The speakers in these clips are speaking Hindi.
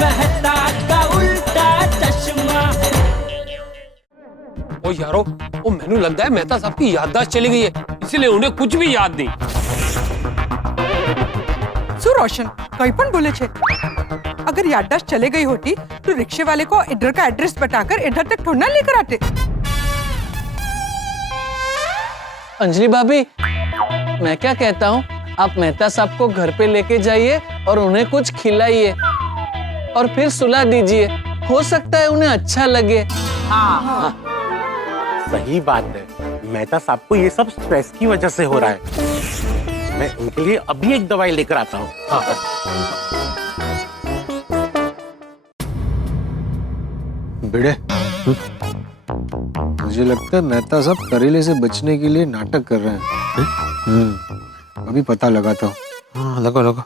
मेहता का उल्टा चश्मा। ओ यारो, ओ मैनू लगता है मेहता साहब की याददाश्त चली गई है, इसलिए उन्हें कुछ भी याद नहीं। શું રોશન કઈ પણ બોલે છે? अगर याददाश्त चले गई होती तो रिक्शे वाले को इधर का एड्रेस बताकर इधर तक थोड़ा ना लेकर आते। अंजलि भाभी, मैं क्या कहता हूँ, आप मेहता साहब को घर पे लेके जाइए और उन्हें कुछ खिलाइए और फिर सुला दीजिए, हो सकता है उन्हें अच्छा लगे। हाँ। सही बात है, मेहता साहब को ये सब स्ट्रेस की वजह से हो रहा है। मैं उनके लिए अभी एक दवाई लेकर आता हूँ। हाँ। बेड़े, मुझे लगता है मेहता साहब करेले से बचने के लिए नाटक कर रहे हैं। अभी पता लगा था। हाँ, लगा लगा।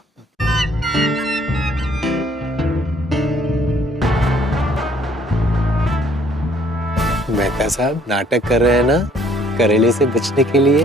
मेहता साहब नाटक कर रहे हैं ना, करेले से बचने के लिए।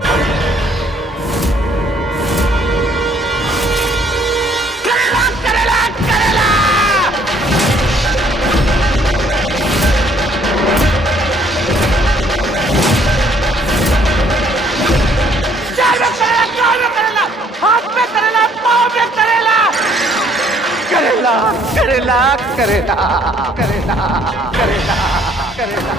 करेला करेला करेला करेला करेला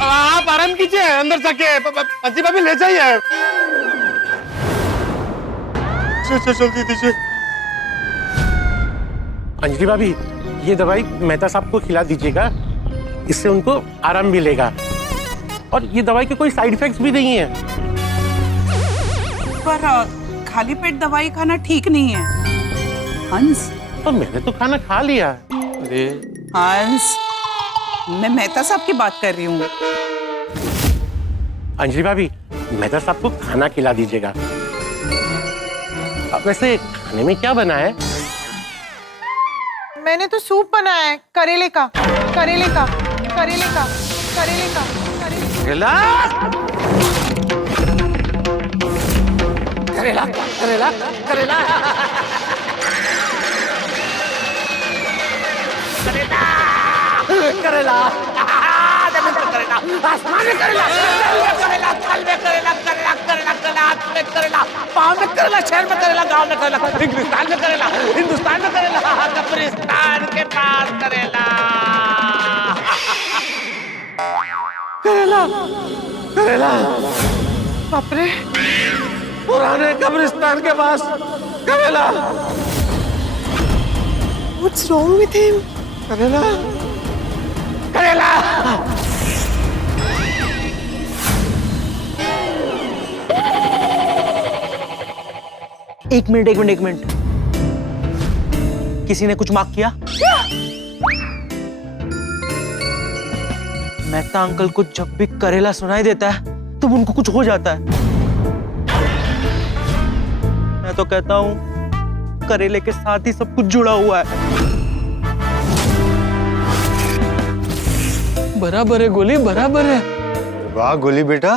आप आराम कीजिए, अंदर जाके पति भाभी ले जाइए। जल्दी दीजिए। अंजलि भाभी, ये दवाई मेहता साहब को खिला दीजिएगा, इससे उनको आराम मिलेगा। और ये दवाई के कोई साइड इफेक्ट्स भी नहीं है। पर खाली पेट दवाई खाना ठीक नहीं है हंस। तो मैंने तो खाना खा लिया। अरे हंस, मैं मेहता साहब की बात कर रही हूँ। अंजलि भाभी, मेहता साहब को खाना खिला दीजिएगा। अब वैसे खाने में क्या बना है? मैंने तो सूप बनाया है, करेले का करेले का करेले का करेले का करेला करेला करेला करेला करेला करेला, आसमान में करेला, करेला, थल में करेला, करेला, करेला, करेला, हाथ में करेला, पाँव में करेला, शहर में करेला, गांव में करेला, हिंदुस्तान में करेला, हिंदुस्तान में करेला, कब्रिस्तान के पास करेला। करेला करेला, बाप रे, पुराने कब्रिस्तान के पास करेला। What's wrong with him? करेला करेला। एक मिनट, किसी ने कुछ मार्क किया? मेहता अंकल को जब भी करेला सुनाई देता है तो उनको कुछ हो जाता है। मैं तो कहता हूँ करेले के साथ ही सब कुछ जुड़ा हुआ है। बराबर है गोली, बराबर है। वाह गोली बेटा,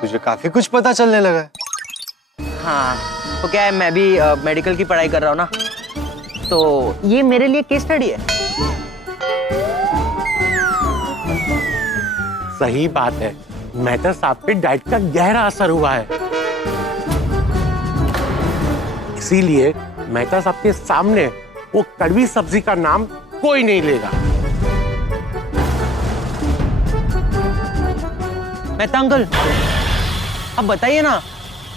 तुझे काफी कुछ पता चलने लगा है। हाँ, तो क्या है, मैं भी मेडिकल की पढ़ाई कर रहा हूँ ना, तो ये मेरे लिए केस स्टडी है। सही बात है, मेहता साहब पे डाइट का गहरा असर हुआ है। इसीलिए मेहता साहब के सामने वो कड़वी सब्जी का नाम कोई नहीं लेगा। मेहता अंकल, अब बताइए ना,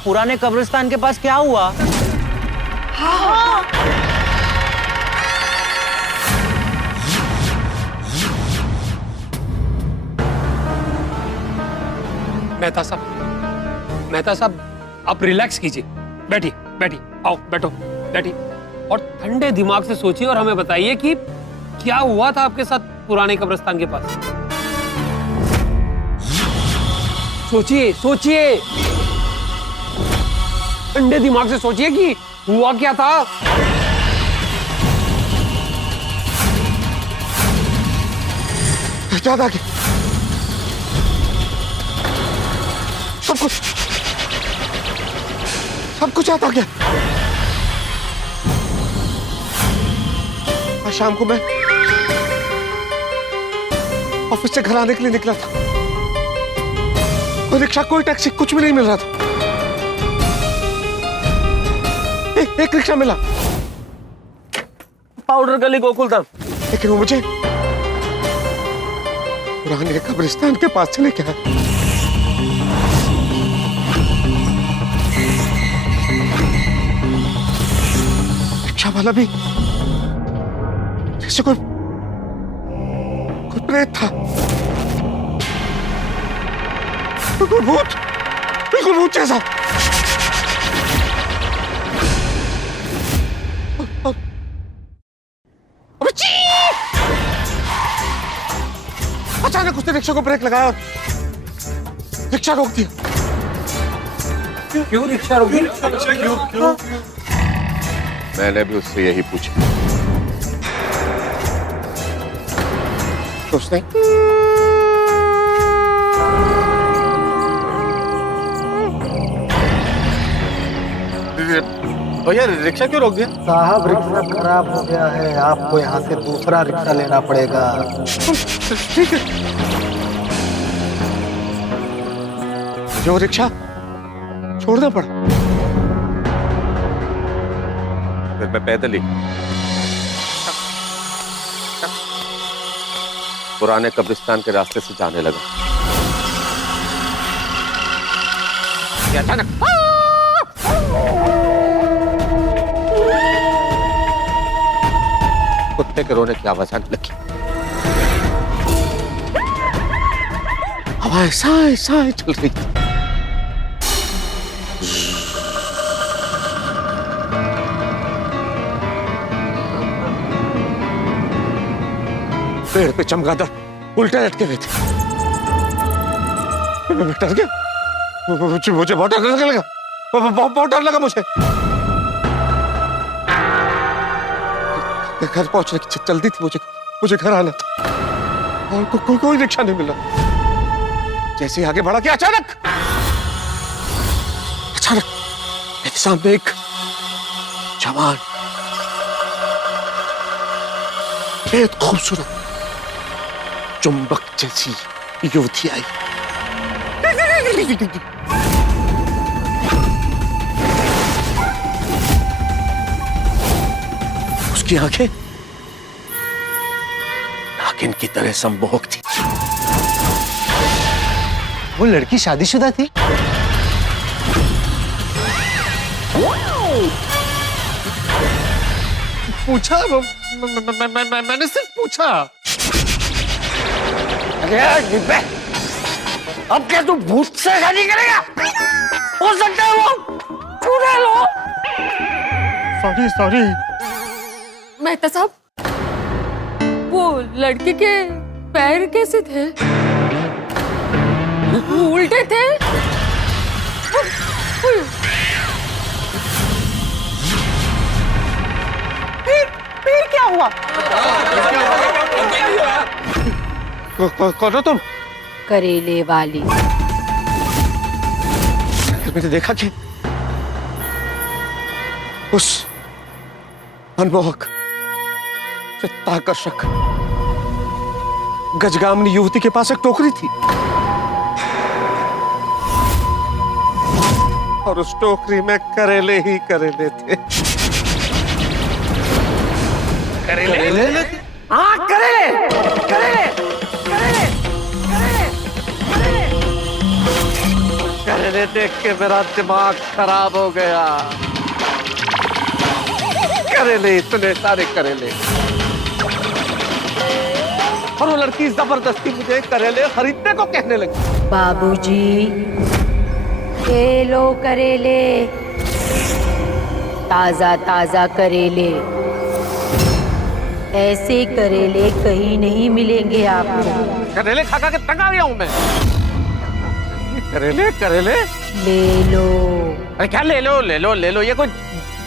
पुराने कब्रिस्तान के पास क्या हुआ? हाँ। मेहता साहब आप रिलैक्स कीजिए, बैठिए बैठिए, आओ बैठो, बैठिए और ठंडे दिमाग से सोचिए और हमें बताइए कि क्या हुआ था आपके साथ पुराने कब्रिस्तान के पास। सोचिए सोचिए, ठंडे दिमाग से सोचिए कि हुआ क्या था। क्या था सब कुछ याद आ गया। आज शाम को मैं ऑफिस से घर आने के लिए निकला था। कोई रिक्शा, कोई टैक्सी, कुछ भी नहीं मिल रहा था। एक रिक्शा मिला, पाउडर गली गोकुलधाम। लेकिन वो मुझे पुराने कब्रिस्तान के पास से लेके आया। रिक्शा वाला भी जैसे कोई प्रेत था, बिल्कुल भूत जैसा। अचानक उसने रिक्शा को ब्रेक लगाया, रिक्शा रोक दिया। क्यों रिक्शा रोकी? क्यों? मैंने भी उससे यही पूछा। तो उसने भैया रिक्शा क्यों रोक दिया? साहब रिक्शा खराब हो गया है, आपको यहाँ से दूसरा रिक्शा लेना पड़ेगा। ठीक है, जो रिक्शा छोड़ना पड़ा। फिर मैं पैदल ही पुराने कब्रिस्तान के रास्ते से जाने लगा। अचानक कुत्ते के रोने की आवाज आने लगी। हवाएं साए साए चल रही थी। पेड़ पे चमगादड़ उल्टे लटके हुए थे। मैं डर गया, मुझे बहुत डर लगा, बहुत डर लगा मुझे। घर पहुंचने की जल्दी थी मुझे घर आना था और कोई रिक्शा नहीं मिला। जैसे ही आगे बढ़ा कि अचानक मेरे सामने एक जवान बेहद खूबसूरत चुंबक जैसी युवती आई। उसकी आंखें नागिन की तरह संमोहक थी। वो लड़की शादीशुदा थी? पूछा मैंने सिर्फ पूछा। अरे डिब्बे, अब क्या तू भूत से शादी करेगा? हो सकता है वो चुड़ैल हो। सॉरी। मेहता साहब, वो लड़के के पैर कैसे थे? उल्टे थे? फिर क्या हुआ? कौन हो तुम? करेले वाली। मैंने देखा कि उस मनमोहक चित्ताकर्षक गजगामिनी युवती के पास एक टोकरी थी और उस टोकरी में करेले ही करेले थे। करेले? हाँ करेले। करेले देख के मेरा दिमाग खराब हो गया। करेले, इतने सारे करेले, और वो लड़की जबरदस्ती मुझे करेले खरीदने को कहने लगी। बाबूजी, ये लो करेले, ताजा ताजा करेले। ऐसे करेले कहीं नहीं मिलेंगे आपको। करेले खा खा के तंग आ गया हूं मैं। करेले ले लो। अरे क्या ले लो, ये कोई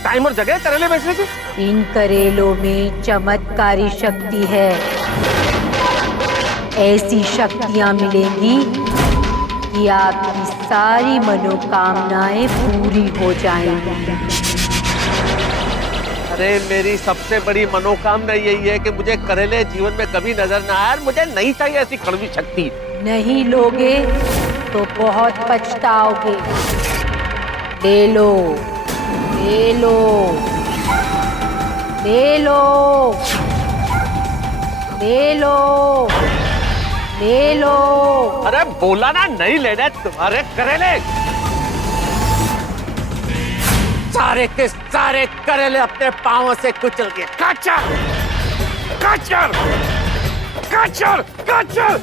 टाइम और जगह है करेले बेचने की? इन करेलों में चमत्कारी शक्ति है। ऐसी शक्तियां मिलेंगी कि आपकी सारी मनोकामनाएं पूरी हो जाएंगी। अरे मेरी सबसे बड़ी मनोकामना यही है कि मुझे करेले जीवन में कभी नजर ना आए। मुझे नहीं चाहिए ऐसी कड़वी शक्ति। नहीं लोगे तो बहुत पछताओगे। ले लो, ले लो, ले लो, ले लो, ले लो। अरे बोला ना नहीं लेने तुम्हारे करेले। सारे के सारे करेले अपने पांवों से कुचल दिए। काचर, काचर, काचर, काचर,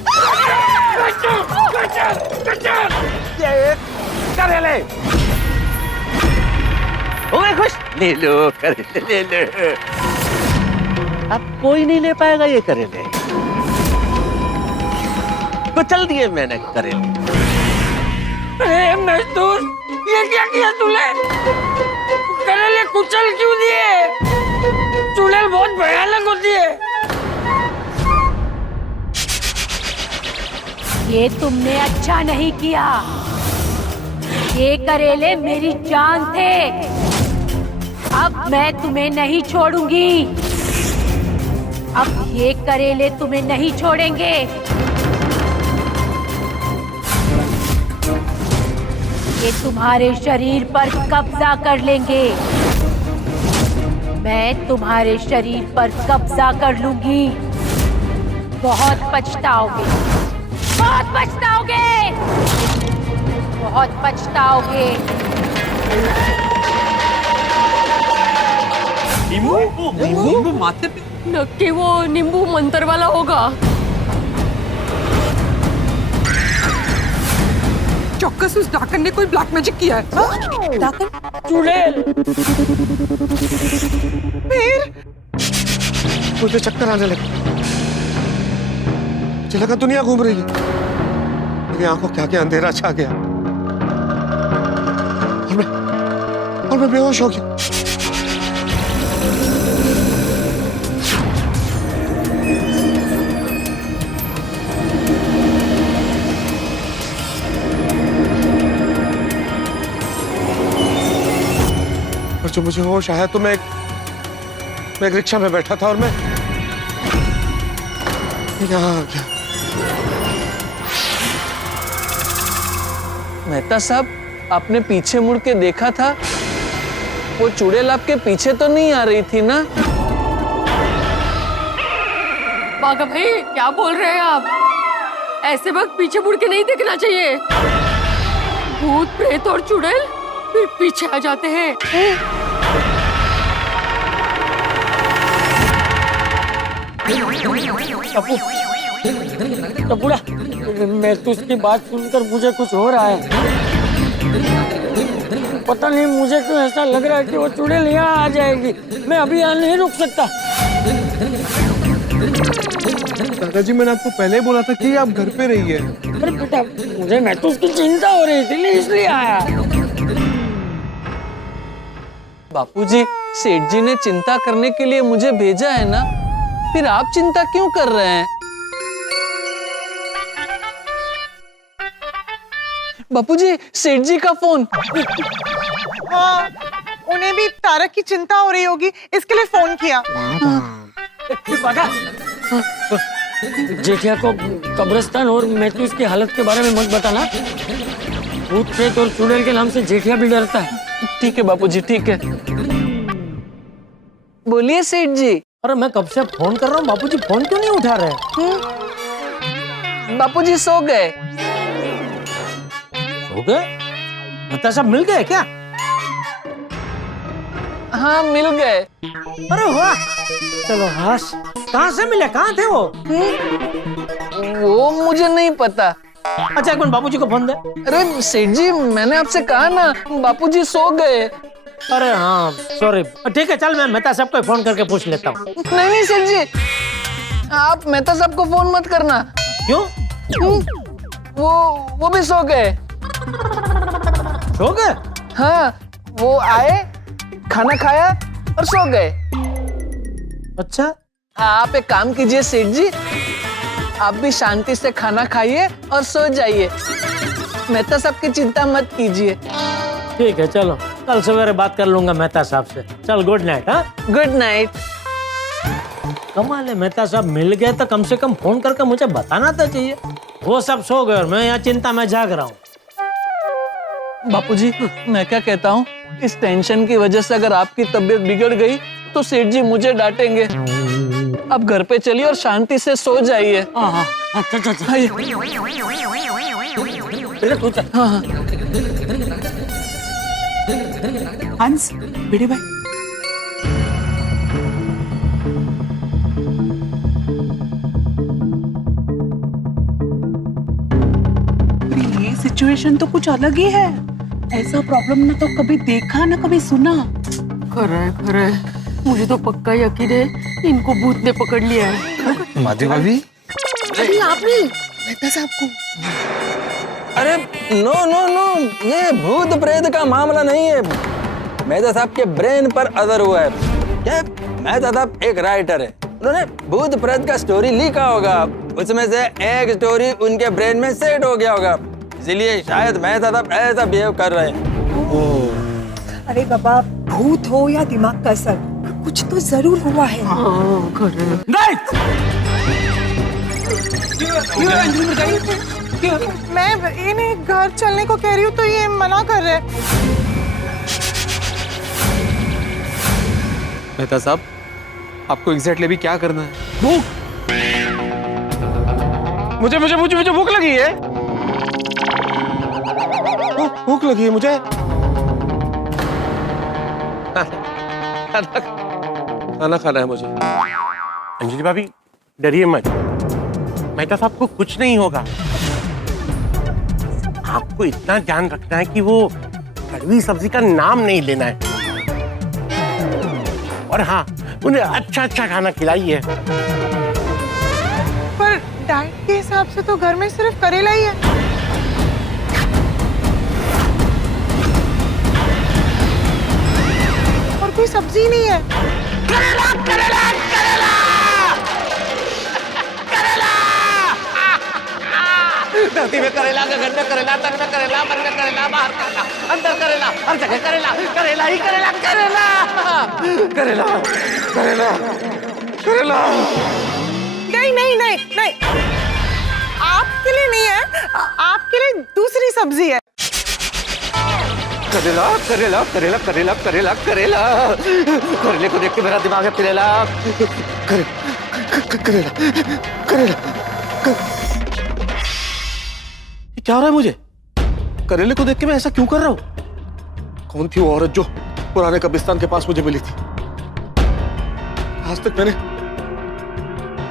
काचर, काचर, काचर। ये करेले। हो गए खुश? ले लो करेले, ले लो। अब कोई नहीं ले पाएगा ये करेले। कुचल दिए मैंने करेले। अरे मजदूर, ये क्या किया तूने? करेले कुचल क्यों दिए? चुड़ैल बहुत भयानक होती है। ये तुमने अच्छा नहीं किया। ये करेले मेरी जान थे। अब मैं तुम्हें नहीं छोड़ूंगी। अब ये करेले तुम्हें नहीं छोड़ेंगे। ये तुम्हारे शरीर पर कब्जा कर लेंगे। मैं तुम्हारे शरीर पर कब्जा कर लूंगी। बहुत पछताओगे, बहुत पछताओगे, बहुत पछताओगे। नींबू माथे पे? नक्की वो नींबू मंत्र वाला होगा। चौक्कस उस डाकन ने कोई ब्लैक मैजिक किया है। डाकन? चुड़ैल। फिर मुझे चक्कर आने लगे। मुझे लगा दुनिया घूम रही है। मेरी आंखों क्या क्या अंधेरा छा गया और मैं बेहोश हो गया। और जब मुझे होश आया तो मैं एक रिक्शा में बैठा था और मैं यहाँ आ गया। मेहता साहब, आपने पीछे मुड़ के देखा था? वो चुड़ैल आपके पीछे तो नहीं आ रही थी ना? बाघा भाई, क्या बोल रहे हैं आप? ऐसे वक्त पीछे मुड़ के नहीं देखना चाहिए। भूत प्रेत और चुड़ैल फिर पीछे आ जाते हैं। टपुड़ा, मैं तो उसकी बात सुनकर मुझे कुछ हो रहा है। पता नहीं मुझे क्यों ऐसा लग रहा है कि वो चुड़ैल यहाँ आ जाएगी। मैं अभी यहाँ नहीं रुक सकता। दादाजी, मैंने आपको पहले ही बोला था कि आप घर पे रहिए। अरे बेटा, मुझे महसूस की चिंता हो रही थी, इसलिए आया। बापूजी, सेठ जी ने चिंता करने के लिए मुझे भेजा है ना, फिर आप चिंता क्यों कर रहे हैं? बापूजी, सेठ जी का फोन। हाँ, उन्हें भी तारक की चिंता हो रही होगी, इसके लिए फोन किया। जेठिया को कब्रिस्तान और महसूस की हालत के बारे में मत बताना। भूत प्रेत और चुड़ैल के नाम से जेठिया भी डरता है। ठीक है बापूजी, ठीक है। बोलिए सेठ जी। अरे मैं कब से फोन कर रहा हूँ, बापूजी फोन क्यों नहीं उठा रहे? बापूजी सो गए। सो गए? मतलब सब मिल गए क्या? हाँ, मिल गए। अरे वाह, चलो हाश। कहाँ से मिले, कहाँ थे वो? वो मुझे नहीं पता। अच्छा, एक मिनट, बापूजी को फोन दे। अरे सेठ जी, मैंने आपसे कहा ना, बापूजी सो गए। अरे हाँ, सॉरी। ठीक है, चल मैं मेहता साहब को फोन करके पूछ लेता हूँ। नहीं सेठ जी, आप मेहता साहब को फोन मत करना। क्यों? वो भी सो गए। सो गए? हाँ, वो आए, खाना खाया और सो गए। अच्छा, आप एक काम कीजिए सेठ जी, आप भी शांति से खाना खाइए और सो जाइए। मेहता साहब की चिंता मत कीजिए। ठीक है, चलो कल सवेरे बात कर लूंगा मेहता साहब से। चल गुड नाइट। हाँ, गुड नाइट। कमाल है, मेहता साहब मिल गए तो कम से कम फोन करके मुझे बताना तो चाहिए। वो सब सो गए और मैं यहाँ चिंता में जाग रहा हूँ। बापूजी, मैं क्या कहता हूँ, इस टेंशन की वजह से अगर आपकी तबीयत बिगड़ गई तो सेठ जी मुझे डांटेंगे। अब घर पे चलिए और शांति से सो जाइए। आइए। हाँ। हंस, भिड़े भाई, ये सिचुएशन तो कुछ अलग ही है। ऐसा प्रॉब्लम ना तो कभी देखा ना कभी सुना। खरा है। मुझे तो पक्का यकीन है इनको भूत ने पकड़ लिया है। माधवी भाभी, आपने मेहता साहब को? अरे नो नो नो, ये भूत प्रेत का मामला नहीं है। मेहता साहब के ब्रेन पर असर हुआ है। क्या मेहता साहब एक राइटर है, उन्होंने भूत प्रेत का स्टोरी लिखा होगा, उसमें से एक स्टोरी उनके ब्रेन में सेट हो गया होगा, इसलिए शायद मेहता साहब ऐसा बिहेव कर रहे हैं। अरे बाबा, भूत हो या दिमाग का असर, कुछ तो जरूर हुआ है। मैं इन्हें घर चलने को कह रही हूँ तो ये मना कर रहे हैं। मेहता साहब, आपको एग्जैक्टली अभी क्या करना है? भूख, मुझे मुझे मुझे मुझे भूख लगी है। भूख लगी है मुझे। खाना खाना है मुझे। अंजलि भाभी डरिए मत, मेहता साहब को कुछ नहीं होगा। आपको इतना ध्यान रखना है कि वो कड़वी सब्जी का नाम नहीं लेना है। और हाँ, उन्हें अच्छा अच्छा खाना खिलाइए। पर डाइट के हिसाब से तो घर में सिर्फ करेला ही है। और कोई सब्जी नहीं है। करेला करेला करेला करेला, धरती में करेला, गगन में करेला, तन में करेला, मन में करेला, बाहर करेला, अंदर करेला, हर जगह करेला, करेला ही करेला, करेला करेला करेला करेला। नहीं नहीं नहीं नहीं, आपके लिए नहीं है, आपके लिए दूसरी सब्जी है। करेला करेला करेला करेला करेला करेला, करेले को देख के मेरा दिमाग है करेला करेला करेला। क्या हो रहा है मुझे? करेले को देख के मैं ऐसा क्यों कर रहा हूँ? कौन थी वो औरत जो पुराने कब्रिस्तान के पास मुझे मिली थी? आज तक मैंने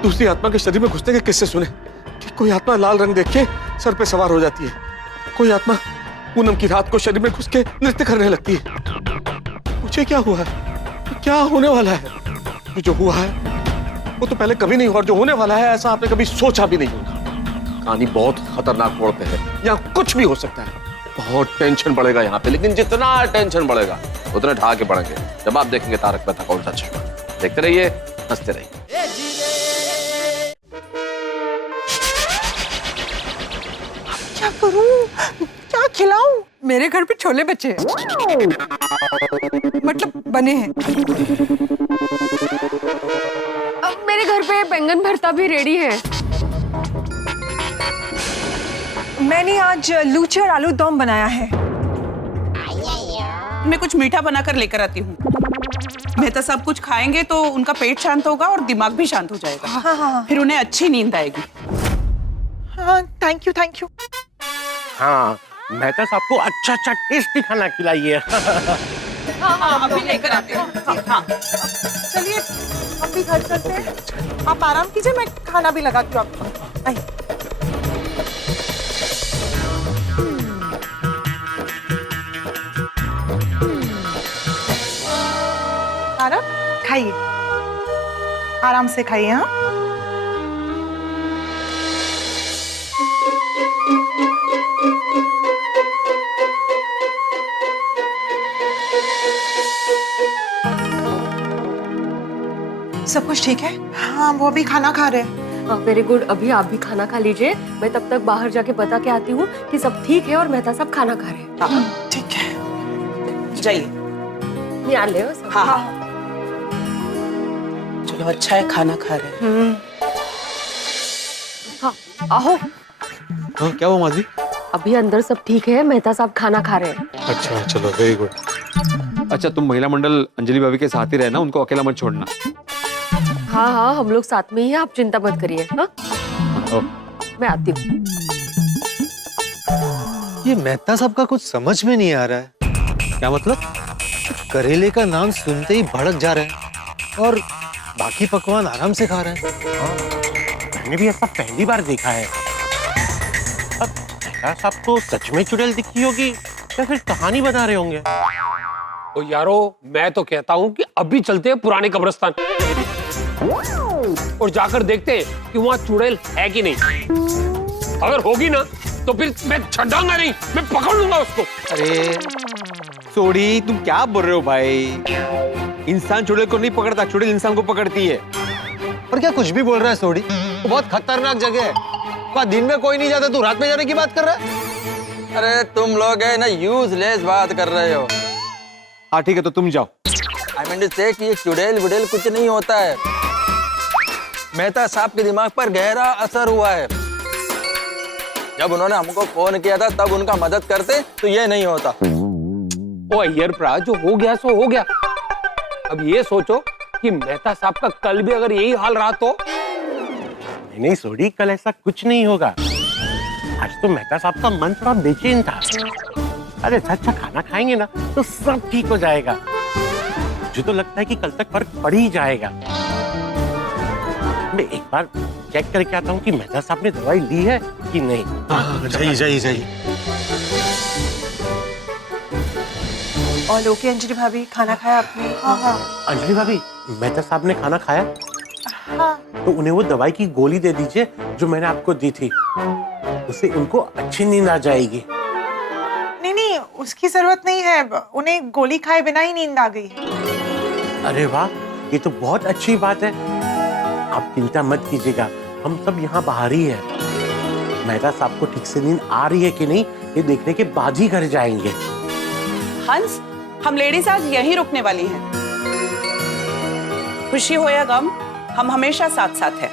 दूसरी आत्मा के शरीर में घुसने के किस्से सुने कि कोई आत्मा लाल रंग देख के सर पे सवार हो जाती है, कोई आत्मा पूनम की रात को शरीर में घुस के नृत्य करने लगती है। मुझे क्या हुआ है? क्या होने वाला है? जो हुआ है वो तो पहले कभी नहीं हुआ, और जो होने वाला है ऐसा आपने कभी सोचा भी नहीं होगा। कहानी बहुत खतरनाक मोड़ पे है, यहाँ कुछ भी हो सकता है। बहुत टेंशन बढ़ेगा यहाँ पे, लेकिन जितना टेंशन बढ़ेगा उतने ढाके बढ़ेंगे जब आप देखेंगे तारक मेहता का उल्टा चश्मा। देखते रहिए, हंसते रहिए। क्या करूं, क्या खिलाऊं? मेरे घर पे छोले बचे हैं, मतलब बने हैं। अब मेरे घर पे बैंगन भरता भी रेडी है। मैंने आज लूची और आलू दम बनाया है। मैं कुछ मीठा बनाकर लेकर आती हूँ। मेहता साहब कुछ खाएंगे तो उनका पेट शांत होगा और दिमाग भी शांत हो जाएगा। हाँ। फिर उन्हें अच्छी नींद आएगी। हाँ, थैंक यू थैंक यू। हाँ, मेहता साहब को अच्छा अच्छा टेस्टी खाना खिलाइए। हाँ, अभी लेकर आते हैं। हाँ। चलिए हम भी घर चलते हैं, आप आराम कीजिए, मैं खाना भी लगाती हूँ आपको। आइए। आराम खाइए, आराम से खाइए। हाँ, सब कुछ ठीक है? हाँ, वो भी खाना खा रहे हैं। Very good. अभी आप भी खाना खा लीजिए, मैं तब तक बाहर जाके बता के आती हूँ कि सब ठीक है और मेहता साहब खाना खा रहे हैं। हाँ, ठीक है, जाइए। यहाँ ले आओ सब। हाँ, चलो अच्छा है खाना खा रहे हैं। हाँ, आओ। हाँ, क्या हुआ माजी? अभी अंदर सब ठीक है, मेहता साहब खाना खा रहे हैं। अच्छा चलो, वेरी गुड। अच्छा, तुम महिला मंडल अंजलि भाभी के साथ ही रहना, उनको अकेला मत छोड़ना। हाँ हाँ, हम लोग साथ में ही हैं, आप चिंता मत करिए। हाँ, मैं आती हूँ। ये मेहता साहब का कुछ समझ में नहीं आ रहा है। क्या मतलब? करेले का नाम सुनते ही भड़क जा रहे हैं और बाकी पकवान आराम से खा रहे हैं। मैंने भी ऐसा पहली बार देखा है। अब मेहता साहब को सच में चुड़ैल दिखी होगी या फिर कहानी बना रहे होंगे। तो यारो, मैं तो कहता हूँ कि अभी चलते हैं पुराने कब्रिस्तान और जाकर देखते हैं कि वहाँ चुड़ैल है कि नहीं। अगर होगी ना तो फिर मैं छड़ाऊंगा नहीं, मैं पकड़ लूंगा उसको। अरे सोडी, तुम क्या बोल रहे हो भाई? इंसान चुड़ैल को नहीं पकड़ता, चुड़ैल इंसान को पकड़ती है। और क्या कुछ भी बोल रहा है सोडी? वो बहुत खतरनाक जगह है। वहाँ दिन में कोई नहीं जाता, तू रात में जाने की बात कर रहा है? अरे तुम लोग है ना यूजलेस बात कर रहे हो। हाँ ठीक है, तो तुम जाओ। आई मीन से कि ये चुड़ैल वुड़ैल कुछ नहीं होता है। मेहता साहब के दिमाग पर गहरा असर हुआ है। जब उन्होंने हमको फोन किया था तब उनका मदद करते तो ये नहीं होता। ओ अय्यर प्रा, जो हो गया सो हो गया। अब ये सोचो कि मेहता साहब का कल भी अगर यही हाल रहा तो। नहीं सोडी, कल ऐसा कुछ नहीं होगा। आज तो मेहता साहब का मन थोड़ा बेचैन था। अरे अच्छा खाना खाएंगे ना तो सब ठीक हो जाएगा। मुझे तो लगता है कि कल तक फर्क पड़ ही जाएगा। मैं एक बार चेक करके आता हूँ कि मेहता साहब ने दवाई ली है कि नहीं। जाइए जाइए जाइए। और ओके अंजलि भाभी, खाना खाया आपने? हाँ। अंजलि भाभी, मेहता साहब ने खाना खाया? हाँ। तो उन्हें वो दवाई की गोली दे दीजिए जो मैंने आपको दी थी। उससे उनको अच्छी नींद आ जाएगी। नहीं, उसकी जरूरत नहीं है, उन्हें गोली खाए बिना ही नींद आ गई। अरे वाह, ये तो बहुत अच्छी बात है। आप चिंता मत कीजिएगा, हम सब यहाँ बाहर ही हैं। मेहता साहब को ठीक से नींद आ रही है कि नहीं ये देखने के बाद ही घर जाएंगे। हंस, हम लेडीज आज यहीं रुकने वाली हैं। खुशी हो या गम, हम हमेशा साथ साथ हैं।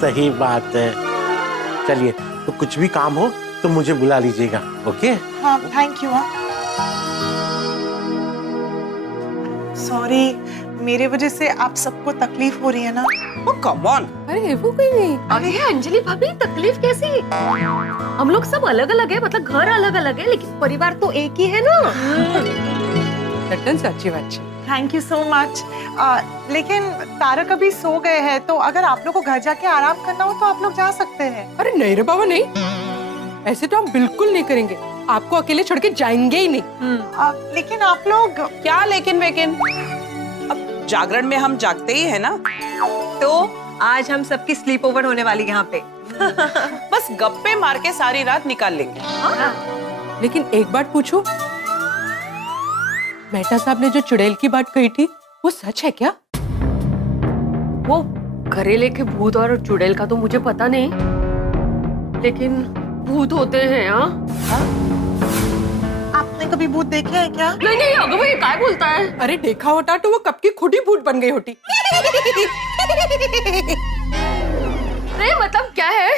सही बात है। चलिए, तो कुछ भी काम हो तो मुझे बुला लीजिएगा। ओके? हाँ, थैंक यू। सॉरी, मेरे वजह से आप सबको तकलीफ हो रही है ना? ओह कम ऑन। अरे वो कोई नहीं। अरे अंजलि भाभी, तकलीफ कैसी? हम लोग सब अलग अलग है, मतलब घर अलग अलग है, लेकिन परिवार तो एक ही है ना। सच्ची बात। Thank you so much. लेकिन तारक अभी सो गए हैं, तो अगर आप लोग को घर जाके आराम करना हो तो आप लोग जा सकते हैं। अरे नहीं रे बाबा, नहीं, ऐसे तो हम बिल्कुल नहीं करेंगे। आपको अकेले छोड़ के जाएंगे ही नहीं। लेकिन आप लोग क्या लेकिन वेकिन? अब जागरण में हम जागते ही है ना। तो आज हम सबकी स्लीप ओवर होने वाली यहाँ पे। बस गप्पे मार के सारी रात निकाल लेंगे। लेकिन एक बात पूछूं, मेहता साहब ने जो चुड़ैल की बात कही थी वो सच है क्या? वो करेले के भूत और चुड़ैल का तो मुझे पता नहीं, लेकिन भूत होते हैं। हाँ, आपने कभी भूत देखे हैं क्या? नहीं, अगर वो ये क्या बोलता है? अरे देखा होता तो वो कब की खुद ही भूत बन गई होती। अरे मतलब क्या है,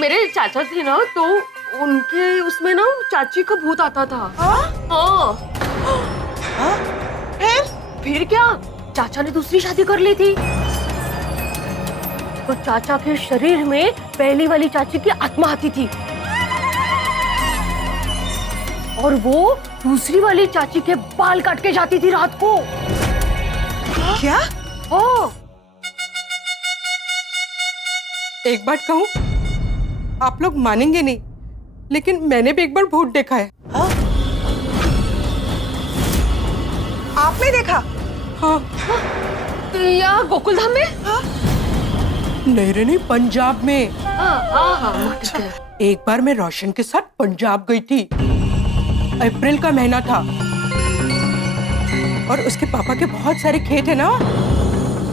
मेरे चाचा थे ना, तो उनके उसमें ना चाची का भूत आता था। हाँ। फिर क्या, चाचा ने दूसरी शादी कर ली थी, तो चाचा के शरीर में पहली वाली चाची की आत्मा आती थी और वो दूसरी वाली चाची के बाल काट के जाती थी रात को। क्या? हाँ। एक बात कहूं, आप लोग मानेंगे नहीं, लेकिन मैंने भी एक बार भूत देखा है। हाँ? आपने देखा? हाँ। या गोकुल धाम में? हाँ? नहीं रे नहीं, पंजाब में। हाँ। एक बार मैं रोशन के साथ पंजाब गई थी। अप्रैल का महीना था और उसके पापा के बहुत सारे खेत है ना,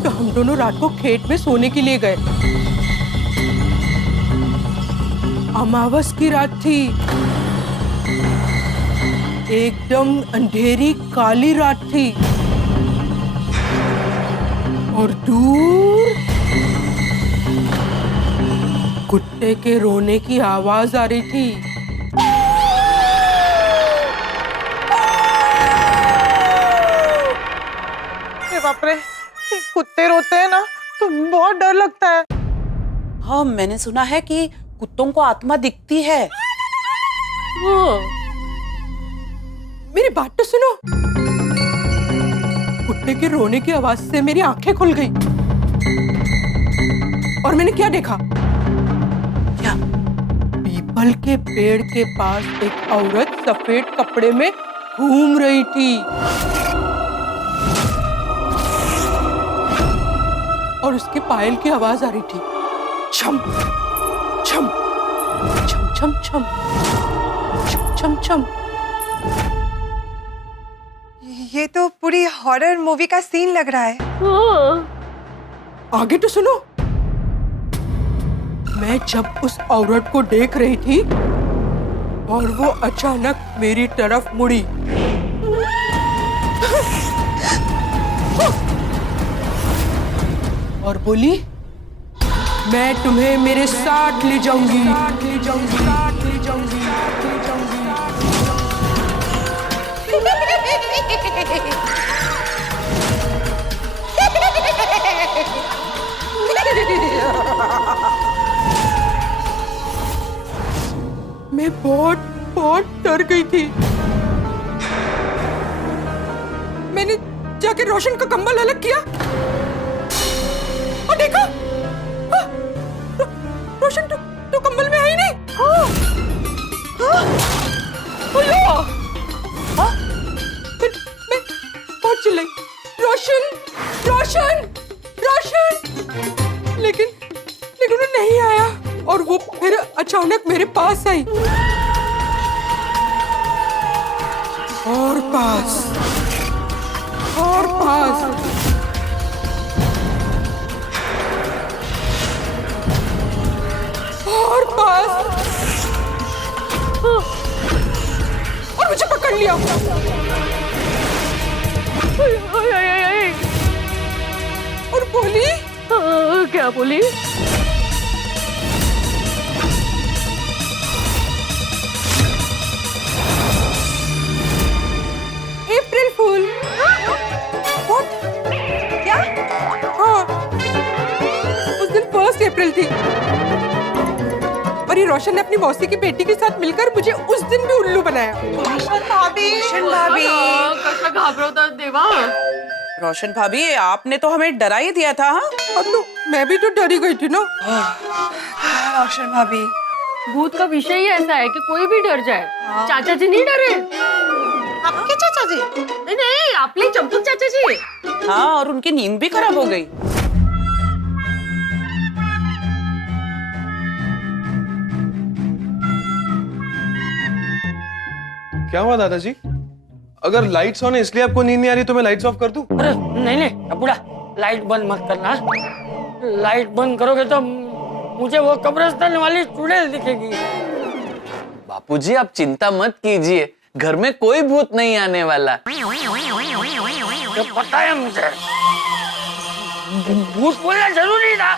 तो हम दोनों रात को खेत में सोने के लिए गए। अमावस की रात थी, एकदम अंधेरी काली रात थी और दूर कुत्ते के रोने की आवाज आ रही थी। बाप रे, कुत्ते रोते हैं ना तो बहुत डर लगता है। हाँ, मैंने सुना है कि कुत्तों को आत्मा दिखती है। मेरी बात तो सुनो। कुत्ते के रोने की आवाज से मेरी आंखें खुल गई और मैंने क्या देखा? क्या? पीपल के पेड़ के पास एक औरत सफेद कपड़े में घूम रही थी और उसके पायल की आवाज आ रही थी, छम छम छम छम छम छम छम छम। ये तो पूरी हॉरर मूवी का सीन लग रहा है। आगे तो सुनो। मैं जब उस औरत को देख रही थी और वो अचानक मेरी तरफ मुड़ी और बोली, मैं तुम्हें मेरे साथ ले जाऊंगी। मैं बहुत बहुत डर गई थी। मैंने जाके रोशन का कंबल अलग किया और देखा, रोशन तो कंबल में है ही नहीं। फिर मैं बहुत चिल्लाई, रोशन रोशन रोशन, लेकिन वो नहीं आया और वो फिर अचानक मेरे पास आई और पास और पास और पास और मुझे पकड़ लिया और बोली, क्या बोली? अप्रैल फूल। क्या? हाँ, उस दिन 1 अप्रैल थी और ये रोशन ने अपनी मौसी की बेटी के साथ मिलकर मुझे उस दिन भी उल्लू बनाया। रोशन भाभी, कैसा घाबरता देवा। रोशन भाभी, आपने तो हमें डरा ही दिया था। हाँ? अब तो मैं भी तो डरी गई थी ना। रोशन भाभी, भूत का विषय ही ऐसा है कि कोई भी डर जाए। चाचा जी नहीं डरे? आपके चाचा जी? नहीं नहीं, आपने चंपक चाचा जी। हाँ, और उनकी नींद भी खराब हो गई। क्या हुआ दादाजी? अगर लाइट्स ऑन है इसलिए आपको नींद नहीं आ रही तो मैं लाइट्स ऑफ कर दूं? अरे नहीं नहीं बुढ़ा, लाइट बंद मत करना। लाइट बंद करोगे तो मुझे वो कब्रिस्तान वाली चुड़ैल दिखेगी। बापूजी आप चिंता मत कीजिए, घर में कोई भूत नहीं आने वाला। तो पता है मुझे, भूत बोलना जरूरी था।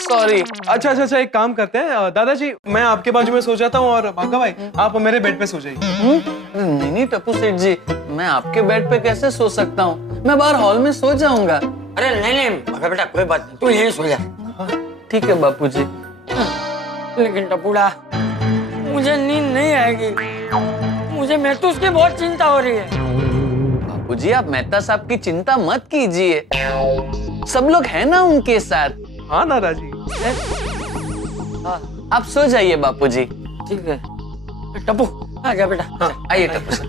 सॉरी। अच्छा, एक काम करते हैं दादाजी, मैं आपके बाजू में सो जाता हूँ और भागा भाई आप मेरे बेड पे सो जाइए। नहीं टप्पू सेठ जी, मैं आपके बेड पे कैसे सो सकता हूँ? मैं बाहर हॉल में सो जाऊंगा। अरे नहीं भागा बेटा, कोई बात नहीं, तू यहीं सो जा। ठीक है बापूजी। लेकिन टपूड़ा, मुझे नींद नहीं आएगी। मुझे महसूस की बहुत चिंता हो रही है। बापूजी आप मेहता साहब की चिंता मत कीजिए, सब लोग हैं ना उनके साथ। हाँ दादाजी। आप सो जाइए बापूजी। ठीक है टप्पू, आ गया बेटा। हाँ, आइए टप्पू साहब।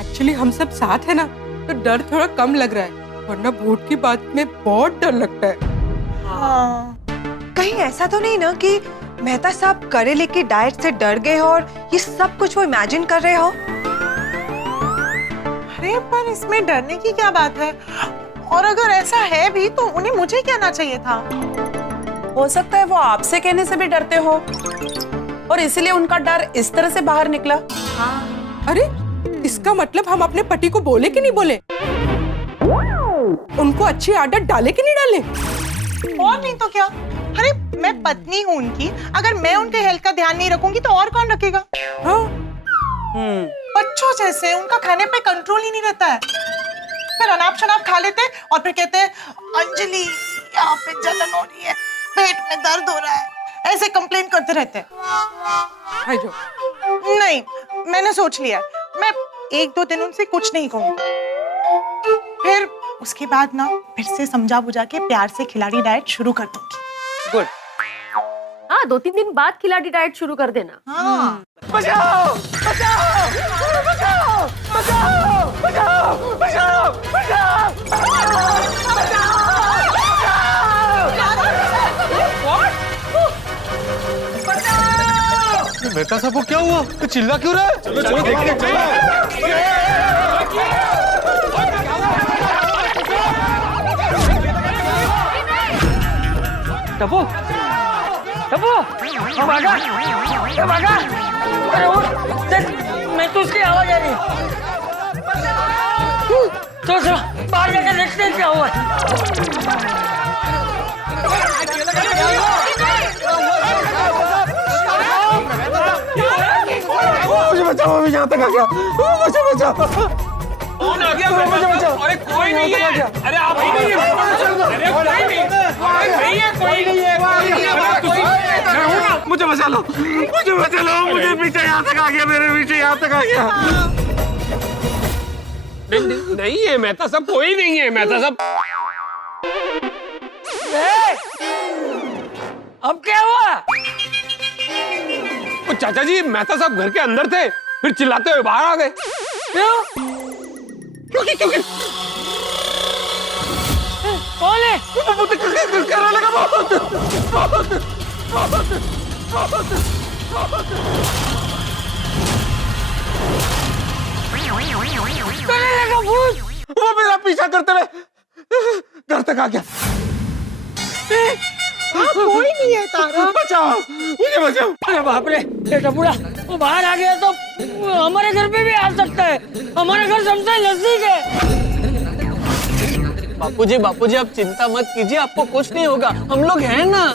एक्चुअली हम सब साथ है ना, तो डर थोड़ा कम लग रहा है, वरना भूत की बात में बहुत डर लगता है। हाँ, कहीं ऐसा तो नहीं ना कि मेहता साहब करेले की डाइट से डर गए हो और ये सब कुछ वो इमेजिन कर रहे हो? अरे पर इसमें डरने की क्या बात है? और अगर ऐसा है भी तो उन्हें मुझे कहना चाहिए था। हो सकता है वो आपसे कहने से भी डरते हो और इसीलिए उनका डर इस तरह से बाहर निकला। अरे इसका मतलब हम अपने पति को बोले कि नहीं बोले? उनको अच्छी आदत डाले कि नहीं डाले? और नहीं तो क्या। अरे मैं पत्नी हूँ उनकी, अगर मैं उनके हेल्थ का ध्यान नहीं रखूंगी तो और कौन रखेगा? हाँ। बच्चों जैसे उनका खाने पे कंट्रोल ही नहीं रहता है। फिर अनाप शनाप खा लेते हैं और फिर कहते हैं अंजलि यहाँ पे जलन हो रही है, पेट में दर्द हो रहा है, ऐसे कंप्लेन करते रहते हैं। नहीं, मैंने सोच लिया, मैं 1-2 दिन उनसे कुछ नहीं कहूंगी। फिर उसके बाद ना फिर से समझा बुझा के प्यार से खिलाड़ी डाइट शुरू कर दूंगी। गुड। हाँ, 2-3 दिन बाद खिलाड़ी डाइट शुरू कर देना। हाँ। बचाओ बचाओ बचाओ बचाओ बचाओ बचाओ मेहता साहब को क्या हुआ? तो चिल्ला क्यों रहा है? चलो चलो देखते हैं, टप्पू टप्पू भागा भागा। अरे उठ, मैं तो उसकी आवाज आ रही। चलो चलो बाहर जाकर देखते हैं क्या हुआ। मुझे बचाओ, मैं यहाँ तक आ गया। मुझे बचाओ। कौन आ गया? मुझे बचाओ। अरे कोई नहीं है। अरे आप ही नहीं है। अरे कोई नहीं है, कोई नहीं है। मुझे बचा लो, मुझे बचा लो, मुझे पीछे यहाँ तक आ गया, मेरे पीछे यहाँ तक आ गया। नहीं है मेहता साहब, कोई नहीं है मेहता साहब। अब क्या हुआ? ओ चाचा जी, मेहता साहब घर के अंदर थे, फिर चिल्लाते हुए बाहर आ गए। क्योंकि कौन है? वो मेरा पीछा करते हुए घर तक आ गया। कोई नहीं है तारा। बचाओ, मुझे बचाओ। अरे बाप रे, बेटा बूढ़ा वो बाहर आ गया तो हमारे घर पे भी आ सकता है। हमारे घर सबसे नजदीक है। बापूजी आप चिंता मत कीजिए, आपको कुछ नहीं होगा, हम लोग हैं ना।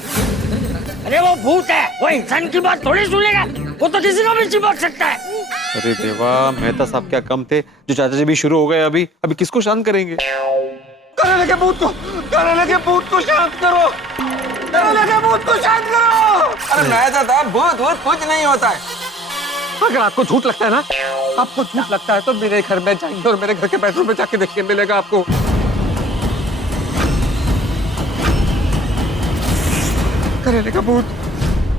अरे वो भूत है, वो इंसान की बात थोड़ी सुनेगा, वो तो किसी को भी चिपक सकता है। अरे देवा, मेहता साहब क्या कम थे जो चाचा जी भी शुरू हो गए। अभी किसको शांत करेंगे? करेले के भूत को शांत करो। करेले के भूत को शांत करो। अरे मेहता साहब, भूत कुछ नहीं होता है। अगर आपको झूठ लगता है ना, आपको झूठ लगता है तो मेरे घर में जाइए और मेरे घर के बेडरूम में जाके देखिए, मिलेगा आपको। करेले का भूत।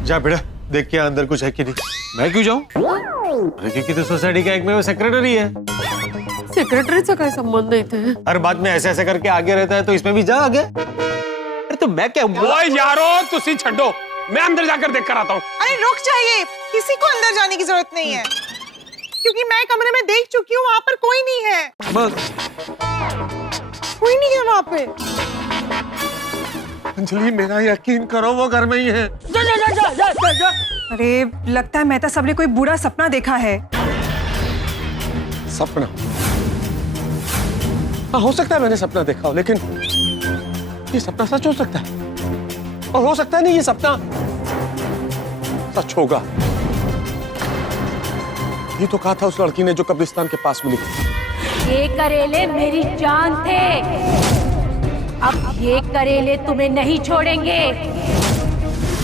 जा बेटा, देख के अंदर कुछ है कि नहीं। मैं क्यों जाऊं? अरे क्योंकि तो सोसाइटी का एक में वो सेक्रेटरी है। सेक्रेटरी से कोई संबंध नहीं थे। हर बात में ऐसे ऐसे करके आगे रहता है, तो इसमें भी जा आगे। अरे तो मैं क्या ओए यारो, तुसी छड्डो, मैं अंदर जाकर देख कर आता हूँ। अरे रुक जाइए, किसी को अंदर जाने की जरूरत नहीं है, क्योंकि मैं कमरे में देख चुकी हूँ, वहाँ पर कोई नहीं है। कोई नहीं है वहाँ पे। अंजलि, मेरा यकीन करो, वो घर में ही है। जा। अरे लगता है मेहता साहब ने कोई बुरा सपना देखा है। सपना? हाँ, हो सकता है मैंने सपना देखा हो, लेकिन ये सपना सच हो सकता है, और हो सकता है नहीं ये सपना सच होगा। ये तो कहा था उस लड़की ने जो कब्रिस्तान के पास मिली। ये करेले मेरी जान थे, अब ये करेले तुम्हें नहीं छोड़ेंगे,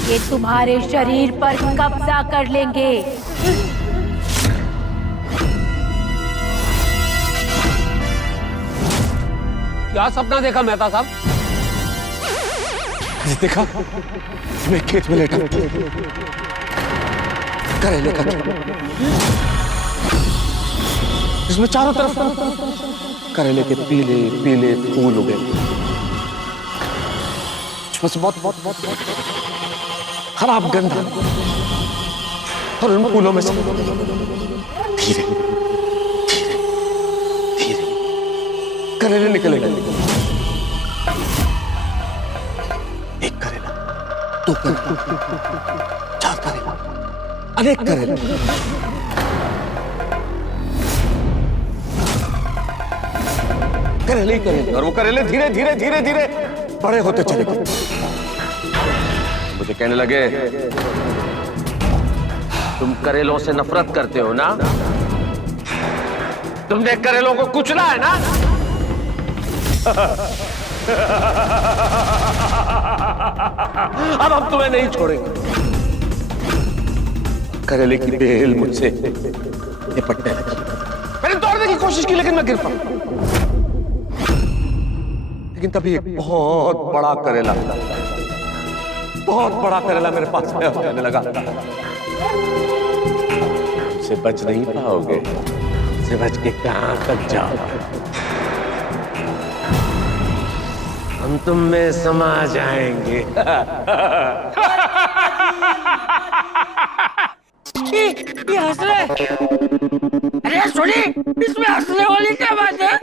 ये तुम्हारे शरीर पर कब्जा कर लेंगे। क्या सपना देखा मेहता साहब? देखा, मैं खेत में लेटा करेले का, इसमें चारों तरफ करेले के पीले पीले फूल उगे, बहुत खराब गंध, और उन फूलों में से धीरे धीरे धीरे करेले निकलेगा। एक करेला, दो करेला, चार करेला, अनेक करेला। करेले ही करेले, और वो करेले धीरे धीरे धीरे धीरे बड़े होते चले गए। मुझे कहने लगे तुम करेलों से नफरत करते हो ना? तुमने करेलों को कुचला है ना? अब हम तुम्हें नहीं छोड़ेंगे। करेले की बेल मुझसे निपटने लगी। मैंने दौड़ने की कोशिश की लेकिन मैं गिर पड़ा। लेकिन तभी एक बहुत बड़ा करेला मेरे पास आया और कहने लगा, से बच नहीं पाओगे, से बच के कहां तक जाओगे? हम तुम में समा जाएंगे। ये हंस रहे। अरे सोनी, इसमें हंसने वाली क्या बात है?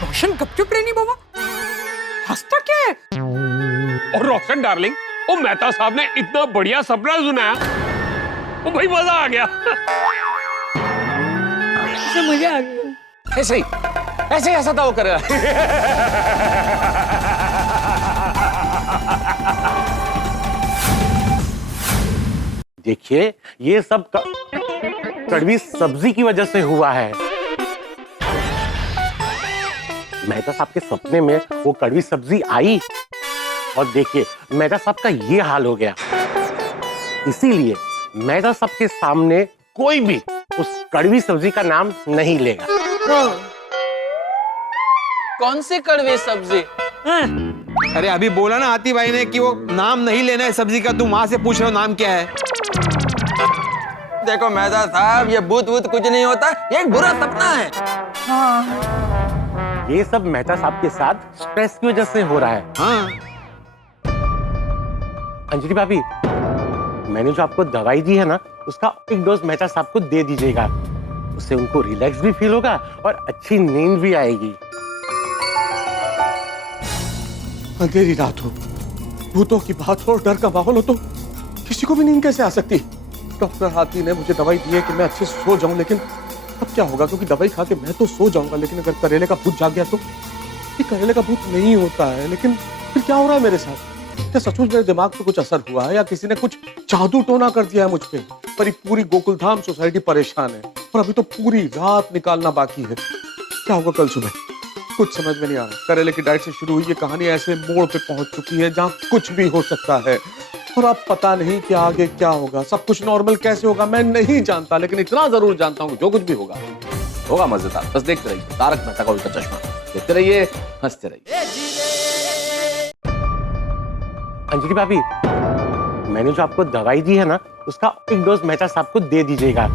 रोशन गपचुप रहनी बाबा, हंसता क्या है? और रोशन डार्लिंग, वो मेहता साहब ने इतना बढ़िया सपना सुनाया, वो भाई मजा आ गया। मजा आ गया। ऐसे ही ऐसा था वो करेगा। देखिए, ये सब कड़वी सब्जी की वजह से हुआ है। मेहता साहब के सपने में वो कड़वी सब्जी आई और देखिए मेहता साहब का ये हाल हो गया। इसीलिए मेहता साहब के सामने कोई भी उस कड़वी सब्जी का नाम नहीं लेगा। कौन सी कड़वी सब्जी? अरे अभी बोला ना आती भाई ने कि वो नाम नहीं लेना है सब्जी का, तुम वहां से पूछ रहे हो नाम क्या है? देखो मेहता साहब, ये भूत वूत कुछ नहीं होता, ये एक बुरा सपना है। ये सब मेहता साहब के साथ स्ट्रेस की वजह से हो रहा है। हाँ। अंजलि भाभी, मैंने जो आपको दवाई दी है ना, उसका एक डोज मेहता साहब को दे दीजिएगा। उससे उनको रिलैक्स भी फील होगा और अच्छी नींद भी आएगी। अंधेरी रात हो, भूतों की बात हो और डर का माहौल हो तो किसी को भी नींद कैसे आ सकती? डॉक्टर हाथी ने मुझे दवाई दी है कि मैं अच्छे से सो जाऊं, लेकिन अब क्या होगा? क्योंकि दवाई खा के मैं तो सो जाऊंगा, लेकिन अगर करेले का भूत जाग गया तो? ये करेले का भूत नहीं होता है, लेकिन फिर क्या हो रहा है मेरे साथ? क्या सचमुच मेरे दिमाग पे कुछ असर हुआ है या किसी ने कुछ जादू टोना कर दिया है मुझ पे? पर पूरी गोकुलधाम सोसाइटी परेशान है और अभी तो पूरी रात निकालना बाकी है। क्या होगा कल सुबह? कुछ समझ में नहीं आ रहा। करेले की डाइट से शुरू हुई ये कहानी ऐसे मोड़ पे पहुंच चुकी है जहां कुछ भी हो सकता है और अब पता नहीं कि आगे क्या होगा। सब कुछ नॉर्मल कैसे होगा मैं नहीं जानता, लेकिन इतना जरूर जानता हूँ जो कुछ भी होगा होगा मजेदार। बस देखते रहिए तारक मेहता का उल्टा चश्मा, देखते रहिए, हंसते रहिए। अंजलि भाभी, मैंने जो आपको दवाई दी है ना, उसका एक डोज मेहता साहब को दे दीजिएगा।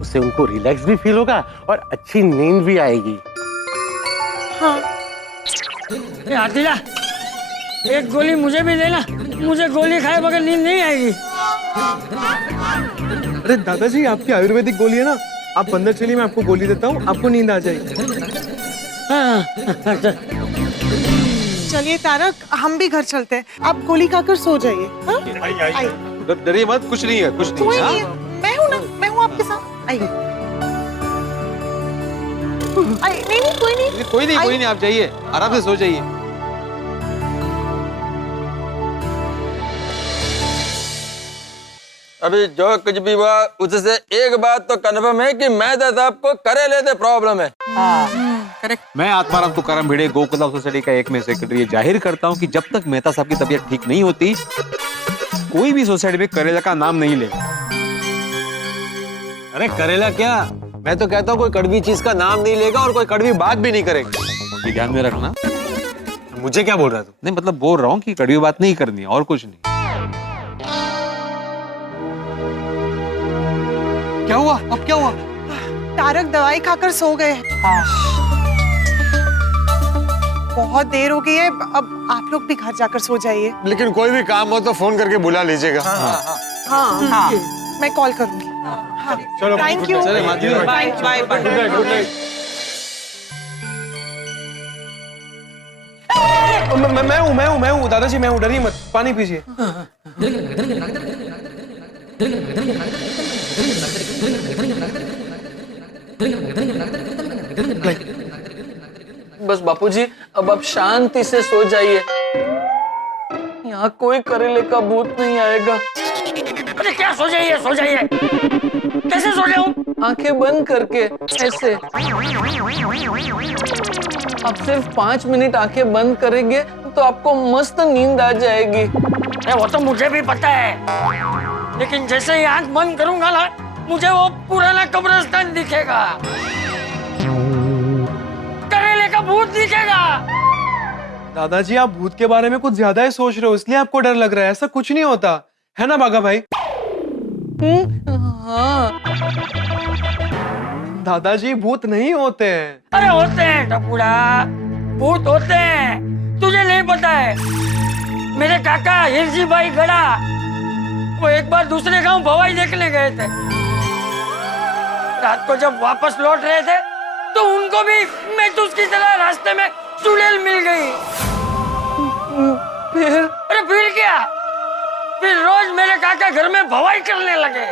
उससे उनको रिलैक्स भी फील होगा और अच्छी नींद भी आएगी। हाँ। आतिला, एक गोली मुझे भी देना, मुझे गोली खाए बगैर नींद नहीं आएगी। अरे दादाजी, आपकी आयुर्वेदिक गोली है ना, आप अंदर चलिए, मैं आपको गोली देता हूँ, आपको नींद आ जाएगी। चलिए तारक, हम भी घर चलते हैं। आप गोली खाकर सो जाइए। हाँ? आइए। डरिए मत, कुछ नहीं है, कुछ कोई नहीं नहीं है। है, मैं हूँ ना, मैं हूँ आपके साथ। आइए। नहीं कोई नहीं, कोई नहीं, आप जाइए, आराम से सो जाइए। अभी जो कुछ भी हुआ उससे एक बात तो कन्फर्म है कि मेहता साहब को करेले से प्रॉब्लम है। करेक्ट। मैं आत्माराम तुकाराम भिड़े गोकुलधाम सोसाइटी का एक में सेक्रेटरी जाहिर करता हूँ कि जब तक मेहता साहब की तबीयत ठीक नहीं होती, कोई भी सोसाइटी में करेला का नाम नहीं लेगा। अरे करेला क्या, मैं तो कहता हूँ कोई कड़वी चीज का नाम नहीं लेगा और कोई कड़वी बात भी नहीं करेगा। ये ध्यान में रखना। मुझे क्या बोल रहा है तू? नहीं मतलब बोल रहा हूँ कि कड़वी बात नहीं करनी है और कुछ नहीं। क्या हुआ? अब क्या हुआ? तारक दवाई खाकर सो गए। बहुत देर हो गई है, अब आप लोग भी घर जाकर सो जाइए। लेकिन कोई भी काम हो तो फोन करके बुला लीजिएगा। हाँ, मैं कॉल करूंगी। चलो, थैंक यू। चले Madhavi, bye bye bye. Good night. मैं हूँ दादाजी, मैं हूँ, डरिए मत, पानी पीजिए। बस बापूजी, अब आप शांति से सो जाइए। यहाँ कोई करेले का भूत नहीं आएगा। अरे क्या सो जाइए, सो जाइए, कैसे सो जाऊं? आंखें बंद करके ऐसे। आप सिर्फ 5 मिनट आंखें बंद करेंगे तो आपको मस्त नींद आ जाएगी। वो तो मुझे भी पता है, लेकिन जैसे ही आंख बंद करूंगा ना, मुझे वो पुराना कब्रिस्तान दिखेगा, करेले का भूत दिखेगा। दादाजी, आप भूत के बारे में कुछ ज्यादा ही सोच रहे हो, इसलिए आपको डर लग रहा है। ऐसा कुछ नहीं होता है ना बागा भाई? हाँ। दादाजी, भूत नहीं होते हैं। अरे होते हैं टपुड़ा, भूत होते हैं, तुझे नहीं पता है। मेरे काका हिरजी भाई गड़ा, वो एक बार दूसरे गांव भवाई देखने गए थे। रात को जब वापस लौट रहे थे तो उनको भी मेहतूस की तरह रास्ते में चुड़ैल मिल गई। अरे फिर क्या, फिर रोज मेरे काका घर में भवाई करने लगे।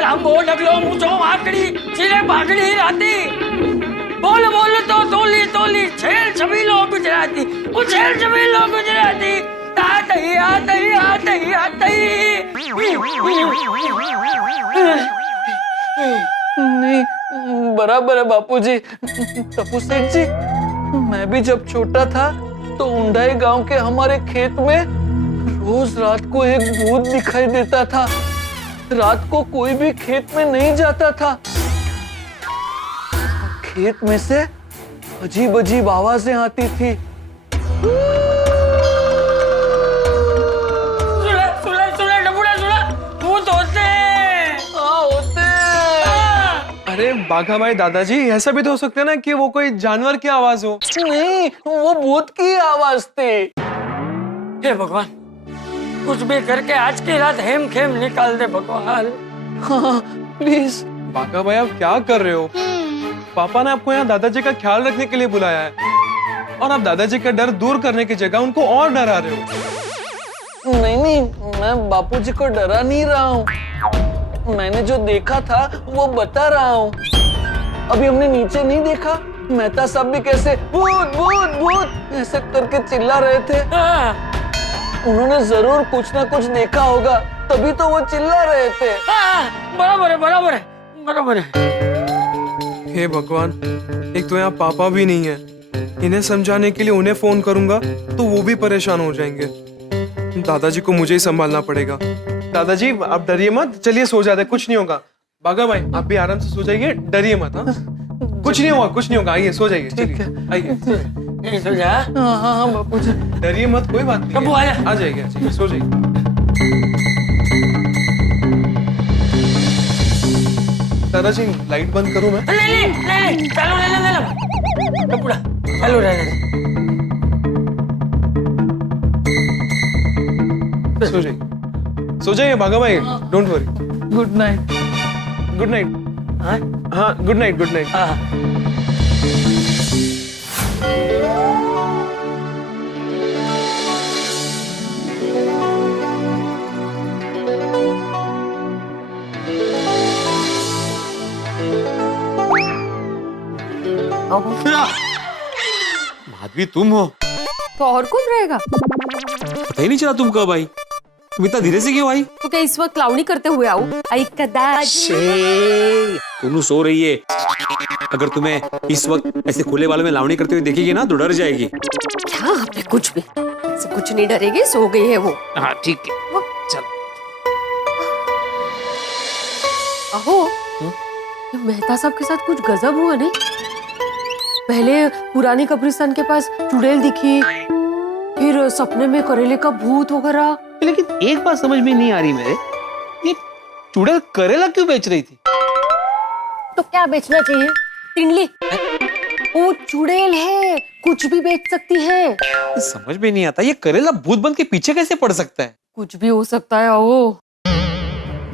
लांबो डगलो मुझो आकड़ी सिरे भागड़ी राती, बोल बोल तो तोली तोली छेल छबीलो गुजराती, वो छेल छबीलो गुजराती, आतई आतई आतई आतई। नहीं, बराबर है बापूजी। टप्पू सेठ जी, मैं भी जब छोटा था तो उंडाई गांव के हमारे खेत में रोज रात को एक भूत दिखाई देता था। रात को कोई भी खेत में नहीं जाता था। खेत में से अजीब अजीब आवाजें आती थी। अरे बाघा भाई, दादाजी, ऐसा भी तो हो सकता है ना कि वो कोई जानवर की आवाज हो। नहीं, वो भूत की आवाज थी। हे भगवान, कुछ भी करके आज की रात हेम खेम निकाल दे भगवान। हाँ, प्लीज। बाघा भाई, आप क्या कर रहे हो? पापा ने आपको यहाँ दादाजी का ख्याल रखने के लिए बुलाया है, और आप दादाजी का डर दूर करने की जगह उनको और डरा रहे हो। नहीं, मैं बापूजी को डरा नहीं रहा हूँ। मैंने जो देखा था वो बता रहा हूँ। अभी हमने नीचे नहीं देखा, मेहता साहब भी कैसे भूत भूत भूत ऐसे करके चिल्ला रहे थे। उन्होंने जरूर कुछ ना कुछ देखा होगा, तभी तो वो चिल्ला रहे थे। बराबर है, बराबर है, बराबर है। हे भगवान, एक तो यहाँ पापा भी नहीं है, इन्हें समझाने के लिए उन्हें फोन करूंगा तो वो भी परेशान हो जाएंगे। दादाजी को मुझे ही संभालना पड़ेगा। दादाजी, आप डरिए मत, चलिए सो जाते, कुछ नहीं होगा। बागा भाई, आप भी आराम से सो जाइए, डरिए मत। हाँ, कुछ नहीं होगा, कुछ नहीं होगा। आइए, सो जाइए, चलिए आइए। सो जा। हाँ बापूजी, डरिए मत, कोई बात नहीं। कब आया? आ जाएगा, सो जाइए। दादाजी, लाइट बंद करूं मैं? नहीं, चालू ले लो। टपुड़ा, चालू रहने। सो जाइए बागा भाई, don't worry. Good night. Good night. हाँ, good night, good night. Madhavi, तुम हो? तो और कौन रहेगा? पता ही नहीं चला तुम कब आई। तुम इतना धीरे से क्यों आई? तो क्या इस वक्त लावणी करते हुए आऊं? आई कदाची। तुम सो रही है। अगर तुम्हें इस वक्त ऐसे खुले बालों में लावणी करते हुए देखेगी ना तो डर जाएगी। क्या आपने कुछ भी से कुछ नहीं डरेगी, सो गई है वो। हाँ ठीक है, चल। अहो, मेहता साहब के साथ कुछ गजब हुआ नहीं? पहले पुरानी कब्रिस्तान के पास चुड़ैल दिखी, फिर सपने में करेले का भूत वगैरह। लेकिन एक बात समझ में नहीं आ रही मेरे, ये चुड़ैल करेला क्यों बेच रही थी? तो क्या बेचना चाहिए? तिंडली। वो चुड़ैल है, कुछ भी बेच सकती है। समझ में नहीं आता, ये करेला भूत बन के पीछे कैसे पड़ सकता है? कुछ भी हो सकता है। ओ,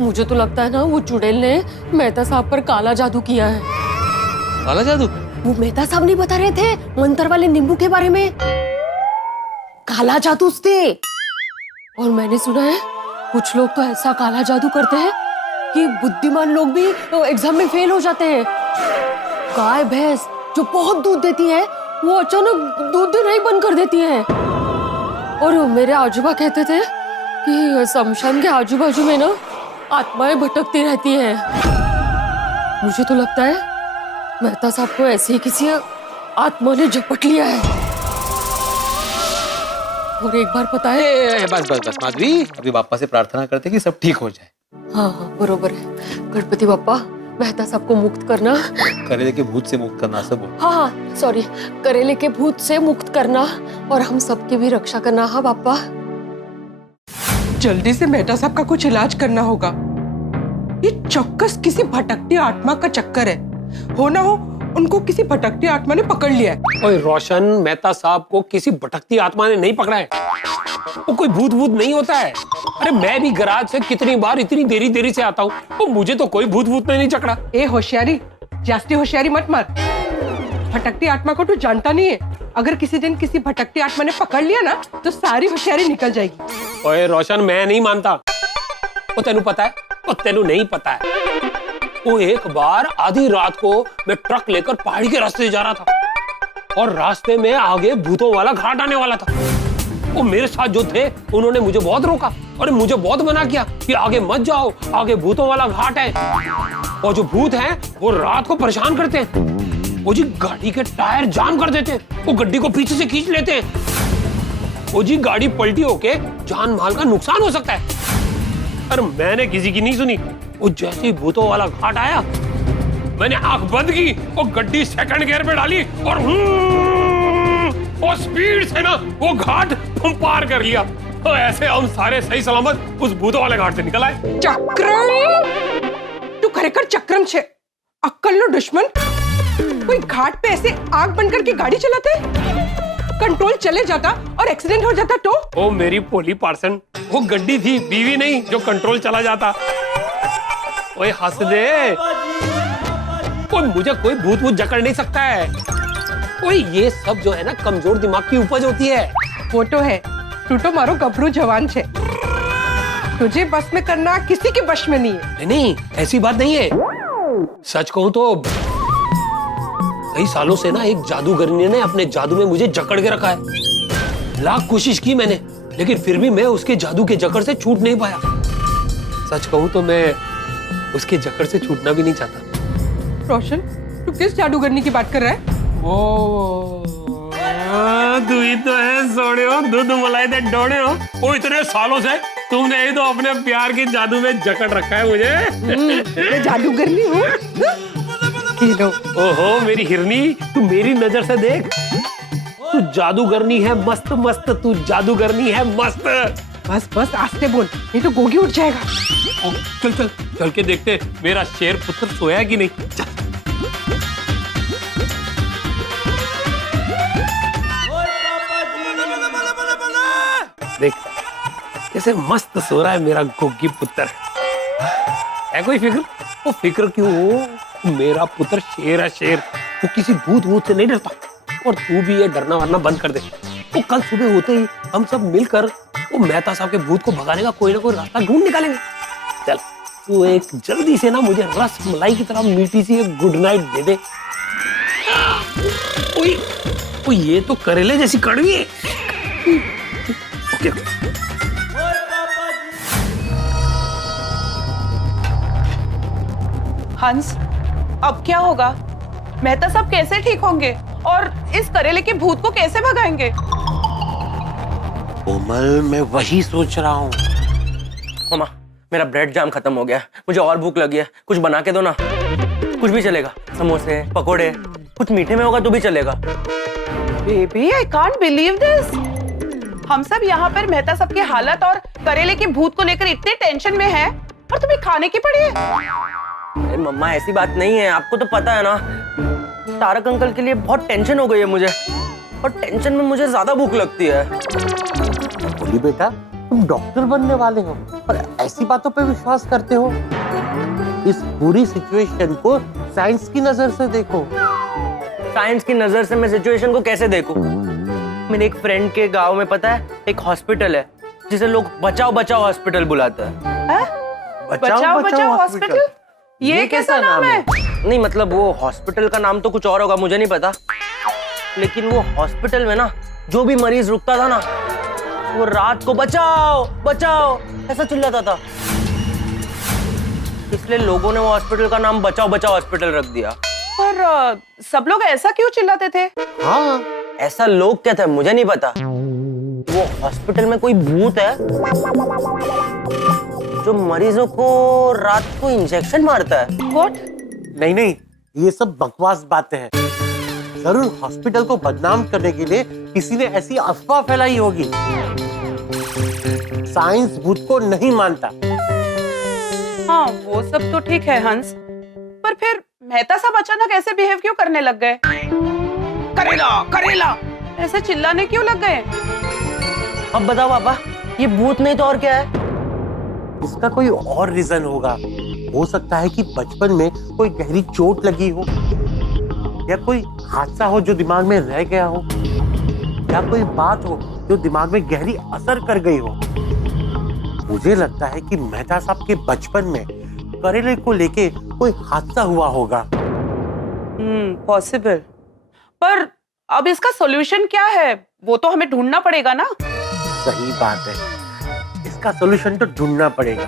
मुझे तो लगता है ना वो चुड़ैल ने मेहता साहब पर काला जादू किया है। काला जादू? वो मेहता साहब नहीं बता रहे थे मंत्र वाले नींबू के बारे में? काला जादू से। और मैंने सुना है कुछ लोग तो ऐसा काला जादू करते हैं कि बुद्धिमान लोग भी एग्जाम में फेल हो जाते हैं। गाय भैंस जो बहुत दूध देती है वो अचानक दूध देना ही बंद कर देती है। और मेरे आजूबा कहते थे कि शमशान के आजू बाजू में ना आत्माएं भटकती रहती हैं। मुझे तो लगता है मेहता साहब को ऐसे ही किसी आत्मा ने झपट लिया है। और एक बार पता है, बस बस बस माधवी, अभी बापा से प्रार्थना करते कि सब ठीक हो जाए। हाँ हाँ बरोबर है। गणपति बाप्पा मेहता साहब को मुक्त करना, करेले के भूत से मुक्त करना सब। हाँ हाँ सॉरी, करेले के भूत से मुक्त करना और हम सबकी भी रक्षा करना। हाँ बाप्पा, जल्दी से मेहता साहब का कुछ इलाज करना होगा। ये चौक्कस किसी भटकती आत्मा का चक्कर है। हो ना हो उनको किसी भटकती आत्मा ने पकड़ लिया है। ओए रोशन, मेहता साहब को किसी भटकती आत्मा ने नहीं पकड़ा है। वो कोई भूत भूत नहीं होता है। अरे मैं भी गराज से कितनी बार इतनी देरी से आता हूँ, तो मुझे तो कोई भूत भूत ने नहीं चकड़ा। ए होशियारी, जास्ती होशियारी मत मार। भटकती आत्मा को तू जानता नहीं है। अगर किसी दिन किसी भटकती आत्मा ने पकड़ लिया ना तो सारी होशियारी निकल जाएगी। ओए रोशन, मैं नहीं मानता। वो तेनू पता है? वो तेनू नहीं पता है। वो एक बार आधी रात को मैं ट्रक लेकर पहाड़ी के रास्ते जा रहा था और रास्ते में आगे भूतों वाला घाट आने वाला था। वो मेरे साथ जो थे उन्होंने मुझे बहुत रोका और मुझे बहुत मना किया कि आगे मत जाओ, आगे भूतों वाला घाट है। और जो भूत हैं वो रात को परेशान करते हैं। वो जी गाड़ी के टायर जाम कर देते हैं, वो गड्डी को पीछे से खींच लेते हैं। वो जी गाड़ी पलटी होके जान माल का नुकसान हो सकता है। पर मैंने किसी की नहीं सुनी। वो जैसे ही भूतों वाला घाट आया, मैंने आंख बंद की और गड्डी सेकंड गियर पे डाली और स्पीड से ना वो घाट हम पार कर लिया। तो ऐसे हम सारे सही सलामत उस भूतों वाले घाट से निकल आए। चक्रम, तू खरेखर चक्रम छे। अक्कल लो दुश्मन। कोई घाट पे ऐसे आग बंद करके गाड़ी चलाते? कंट्रोल चले जाता और एक्सीडेंट हो जाता तो? ओ मेरी पोली पार्सन, वो गड्डी थी, बीवी नहीं जो कंट्रोल चला जाता। ओए हंस दे। ओए मुझे कोई भूत भूत जकड़ नहीं सकता है। ओए ये सब जो है ना कमजोर दिमाग की उपज होती है। वो तो है, तू तो मारो गभरू जवान छे। तुझे बस में करना किसी के बस में नहीं है। नहीं, ऐसी बात नहीं है। सच कहूं तो कई सालों से ना एक जादूगरनी ने अपने जादू में मुझे जकड़ के रखा है। लाख कोशिश की मैंने, लेकिन फिर भी मैं उसके जादू के जकड़ से छूट नहीं पाया। सच कहूं तो मैं उसके जकड़ से छूटना भी नहीं चाहता। रोशन, तू किस जादूगरनी की बात कर रहा है? तू ही तो है सोने हो, दूध मलाई दे डोने हो। वो इतने सालों से तुमने ही तो अपने प्यार के जादू में जकड़ रखा है मुझे। मैं जादूगरनी हूँ। ओहो मेरी हिरनी, तू मेरी नजर से देख। तू जादूगरनी है मस्त मस्त, तू जादूगरनी है मस्त। बस बस आस्ते बोल, नहीं तो गोगी उठ जाएगा। चल चल चल के देखते मेरा शेर पुत्र सोया कि नहीं। चल। देख कैसे मस्त सो रहा है मेरा गोगी पुत्र। है कोई फिक्र? वो फिक्र क्यों हो, मेरा पुत्र शेर है शेर। वो किसी भूत भूत से नहीं डरता। और तू भी ये डरना वरना बंद कर दे। वो कल सुबह होते ही हम सब मिलकर वो मेहता साहब के भूत को भगाने का कोई ना कोई रास्ता ढूंढ निकालेंगे। चल तू एक जल्दी से ना मुझे रस मलाई की तरह मीठी सी एक गुड नाइट दे दे। ओए ये तो करेले जैसी कड़वी है। ओके हंस, अब क्या होगा? मेहता साहब कैसे ठीक होंगे और इस करेले के भूत को कैसे भगाएंगे? कोमल, मैं वही सोच रहा हूँ। मामा, मेरा ब्रेड जाम खत्म हो गया, मुझे और भूख लगी है, कुछ बना के दो ना। कुछ भी चलेगा, समोसे, पकोड़े, कुछ मीठे में होगा तो भी चलेगा। Baby, I can't believe this. हम सब यहाँ पर मेहता साहब की हालत और करेले के भूत को लेकर इतने टेंशन में हैं और तुम्हें खाने की पड़ी है। अरे मम्मा, ऐसी बात नहीं है, आपको तो पता है ना। तारक अंकल के लिए बहुत टेंशन हो गई है मुझे, और टेंशन में मुझे ज्यादा भूख लगती है। बोली बेटा, तुम डॉक्टर बनने वाले हो और ऐसी बातों पे विश्वास करते हो? इस पूरी सिचुएशन को साइंस की नजर से देखो। साइंस की नजर से मैं सिचुएशन को कैसे देखूं? मेरे एक फ्रेंड के गांव में पता है एक हॉस्पिटल है जिसे लोग बचाओ बचाओ हॉस्पिटल बुलाते हैं। बचाओ बचाओ हॉस्पिटल, ये कैसा नाम है? नहीं मतलब वो हॉस्पिटल का नाम तो कुछ और होगा, मुझे नहीं पता, लेकिन वो हॉस्पिटल में ना जो भी मरीज रुकता था ना वो रात को बचाओ बचाओ ऐसा चिल्लाता था, इसलिए लोगों ने वो हॉस्पिटल का नाम बचाओ बचाओ हॉस्पिटल रख दिया। पर सब लोग ऐसा क्यों चिल्लाते थे? हाँ ऐसा लोग कहते हैं, मुझे नहीं पता। वो हॉस्पिटल में कोई भूत है जो मरीजों को रात को इंजेक्शन मारता है। What? नहीं नहीं, ये सब बकवास बातें हैं। जरूर हॉस्पिटल को बदनाम करने के लिए किसी ने ऐसी अफवाह फैलाई होगी। साइंस भूत को नहीं मानता। हाँ वो सब तो ठीक है हंस, पर फिर मेहता साहब अचानक ऐसे बिहेव क्यों करने लग गए? करेला करेला ऐसे चिल्लाने क्यों लग गए? अब बताओ पापा, ये भूत नहीं तो और क्या है? इसका कोई और रीजन होगा। हो सकता है कि बचपन में कोई गहरी चोट लगी हो, या कोई हादसा हो जो दिमाग में रह गया हो, या कोई बात हो जो दिमाग में गहरी असर कर गई हो। मुझे लगता है कि मेहता साहब के बचपन में करेले को लेके कोई हादसा हुआ होगा। पॉसिबल, पर अब इसका सॉल्यूशन क्या है वो तो हमें ढूंढना पड़ेगा ना। सही बात है, इसका सॉल्यूशन तो ढूंढना पड़ेगा।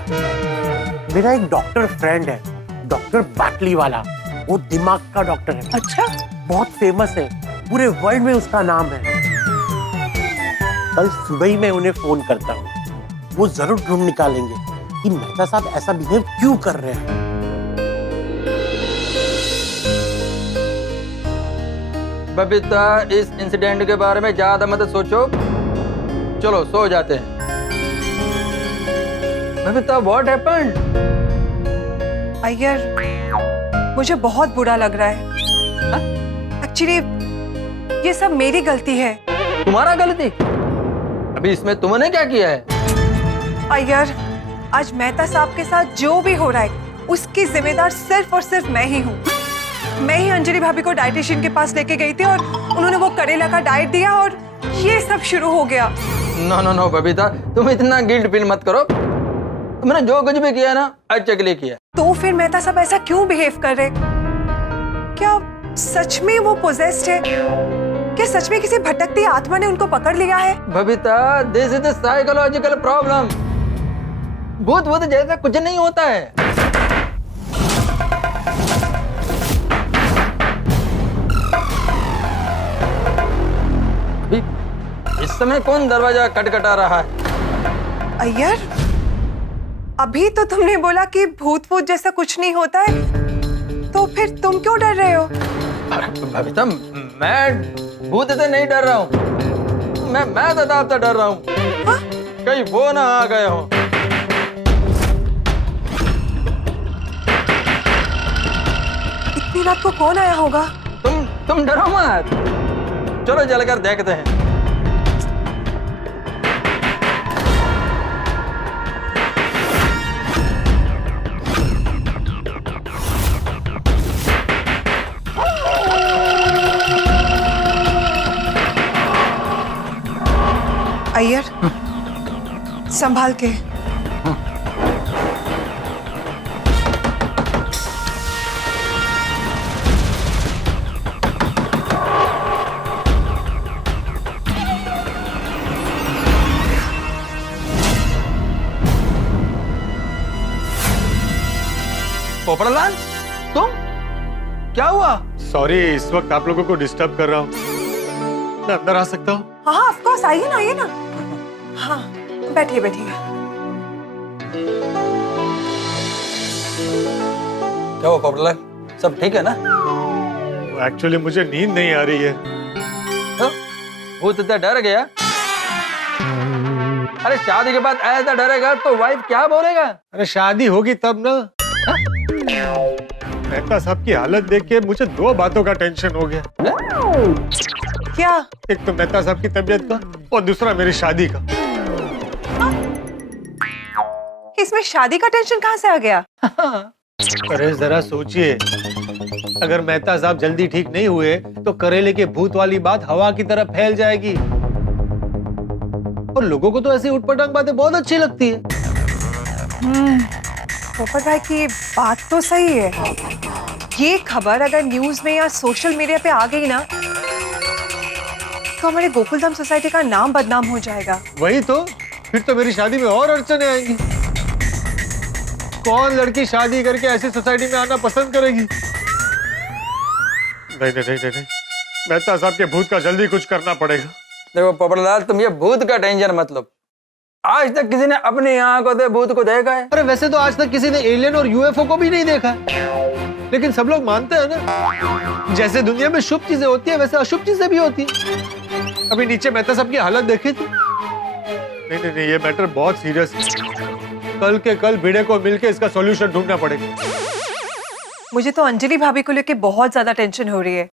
मेरा एक डॉक्टर फ्रेंड है, डॉक्टर बाटली वाला, वो दिमाग का डॉक्टर है। अच्छा, बहुत फेमस है, पूरे वर्ल्ड में उसका नाम है। कल सुबह ही मैं उन्हें फोन करता हूँ, वो जरूर ढूंढ निकालेंगे कि मेहता साहब ऐसा बिहेव क्यों कर रहे हैं। बबीता, इस इंसिडेंट के बारे में ज्यादा मत सोचो, चलो सो जाते हैं। Babita, what happened? अय्यर, मुझे बहुत बुरा लग रहा है। एक्चुअली ये सब मेरी गलती है। तुम्हारा गलती? अभी इसमें तुमने क्या किया है? अय्यर, आज मेहता साहब के साथ जो भी हो रहा है उसकी जिम्मेदार सिर्फ और सिर्फ मैं ही हूँ। मैं ही अंजलि भाभी को डाइटिशियन के पास लेके गई थी और उन्होंने वो करेला का डाइट दिया और ये सब शुरू हो गया। नो नो नो बबीता, तुम इतना गिल्ट फील मत करो। तुमने जो कुछ भी किया ना अच्छे के लिए किया। तो फिर मेहता साहब ऐसा क्यों बिहेव कर रहे? क्या सच में वो पोजेस्ड है? क्या सच में किसी भटकती आत्मा ने उनको पकड़ लिया है? Babita, this is the psychological problem. भूत भूत जैसा कुछ नहीं होता है। इस समय कौन दरवाजा खटखटा रहा है? अय्यर, अभी तो तुमने बोला कि भूत भूत जैसा कुछ नहीं होता है, तो फिर तुम क्यों डर रहे हो? बबीता, मैं भूत से नहीं डर रहा हूँ, मैं तो डर रहा हूँ। कहीं वो ना आ गए हो। इतनी रात को कौन आया होगा? तुम डरो मत, चलो जलकर देखते हैं। अय्यर, संभाल के। पोपड़लाल, तुम क्या हुआ? सॉरी, इस वक्त आप लोगों को डिस्टर्ब कर रहा हूँ। मैं अंदर आ सकता हूँ? हाँ ऑफ कोर्स, आइए ना आइए ना। हाँ बैठिए बैठिए। क्या हुआ पोपड़लाल, सब ठीक है ना? एक्चुअली मुझे नींद नहीं आ रही है। तो भूत इतना डर गया? अरे शादी के बाद ऐसा डरेगा तो वाइफ क्या बोलेगा? अरे शादी होगी तब ना। मेहता साहब की हालत देख के मुझे दो बातों का टेंशन हो गया। क्या? एक तो मेहता साहब की तबीयत का और दूसरा मेरी शादी का। इसमें शादी का टेंशन कहाँ से आ गया? अरे जरा सोचिए, अगर मेहता साहब जल्दी ठीक नहीं हुए तो करेले के भूत वाली बात हवा की तरह फैल जाएगी। और लोगों को तो ऐसी उटपटांग बातें बहुत अच्छी लगती है। पोपट भाई की बात तो सही है। ये खबर अगर न्यूज में या सोशल मीडिया पे आ गई ना तो हमारे गोकुलधाम सोसाइटी का नाम बदनाम हो जाएगा। वही तो, फिर तो मेरी शादी में और अड़चने आएंगी। कौन लड़की शादी करके ऐसी सोसाइटी में आना पसंद करेगी? नहीं नहीं नहीं नहीं, मेहता साहब के भूत का जल्दी कुछ करना पड़ेगा। देखो पोपटलाल, तुम ये भूत का टेंशन मत लो। आज तक किसी ने अपनी आंखों से भूत को देखा है? अरे वैसे तो आज तक किसी ने एलियन और यूएफओ को भी नहीं देखा, लेकिन सब लोग मानते हैं ना, जैसे दुनिया में शुभ चीजें होती है वैसे अशुभ चीजें भी होती है। अभी नीचे मेहता साहब की हालत देखी थी। नहीं नहीं नहीं, ये मैटर बहुत सीरियस है। कल के कल भिड़े को मिलके इसका सॉल्यूशन ढूंढना पड़ेगा। मुझे तो अंजलि भाभी को लेके बहुत ज्यादा टेंशन हो रही है।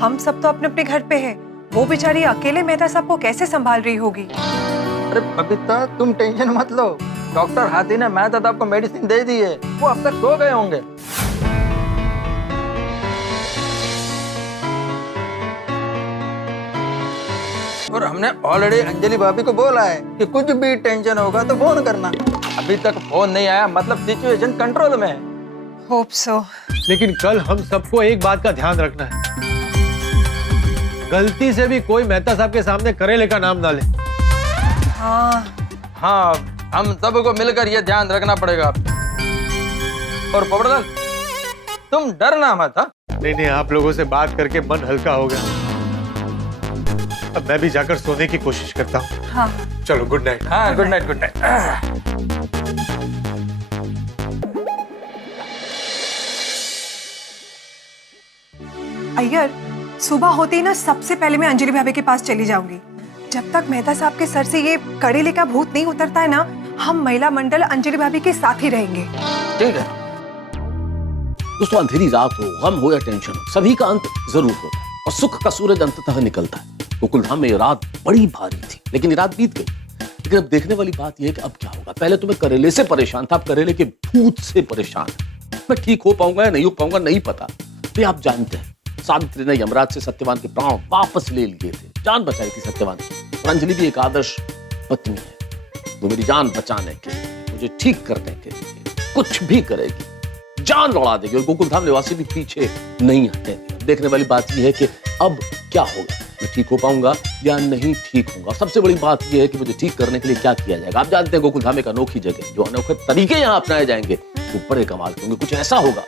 हम सब तो अपने अपने घर पे हैं, वो बेचारी अकेले मेहता साहब को कैसे संभाल रही होगी। अरे बबीता, तुम टेंशन मत लो। डॉक्टर हाथी ने मेहता साहब को मेडिसिन दे दी है, वो अब तक सो गए होंगे। और हमने ऑलरेडी अंजलि भाभी को बोला है कि कुछ भी टेंशन होगा तो फोन करना। अभी तक फोन नहीं आया, मतलब सिचुएशन कंट्रोल में है। Hope so. लेकिन कल हम सबको एक बात का ध्यान रखना है, गलती से भी कोई मेहता साहब के सामने करेले का नाम ना ले। हाँ, हम सबको मिलकर ये ध्यान रखना पड़ेगा। और पोपटलाल, तुम डरना मत। हाँ, नहीं नहीं, आप लोगों से बात करके मन हल्का हो गया। अब मैं भी जाकर सोने की कोशिश करता हूँ। हाँ। चलो, गुड नाइट। हाँ, good night, good night. Iyer, सुबह होते ही ना सबसे पहले मैं अंजलि भाभी के पास चली जाऊंगी। जब तक मेहता साहब के सर से ये करेले का भूत नहीं उतरता है ना, हम महिला मंडल अंजलि भाभी के साथ ही रहेंगे। ठीक है दोस्तों, अंधेरी रात हो, गम हो या टेंशन हो, सभी का अंत जरूर होता है और सुख का सूरज अंततः निकलता है। गोकुलधाम में ये रात बड़ी भारी थी, लेकिन ये रात बीत गई। लेकिन अब देखने वाली बात यह है कि अब क्या होगा। पहले तो मैं करेले से परेशान था, अब करेले के भूत से परेशान। मैं ठीक हो पाऊंगा या नहीं हो पाऊंगा नहीं पता। ये आप जानते हैं, सावित्री ने यमराज से सत्यवान के प्राण वापस ले लिए थे, जान बचाई थी सत्यवान की। और अंजलि भी एक आदर्श पत्नी है, वो मेरी जान बचाने के, मुझे ठीक करने के लिए कुछ भी करेगी, जान लौड़ा देगी। और गोकुलधाम निवासी भी पीछे नहीं हटेंगे। देखने वाली बात यह है कि अब क्या होगा, मैं ठीक हो पाऊंगा या नहीं ठीक होऊंगा। सबसे बड़ी बात यह है कि मुझे ठीक करने के लिए क्या किया जाएगा। आप जानते हैं गोकुलधाम एक अनोखी जगह, जो अनोखे तरीके यहाँ अपनाए जाएंगे वो बड़े कमाल के होंगे। कुछ ऐसा होगा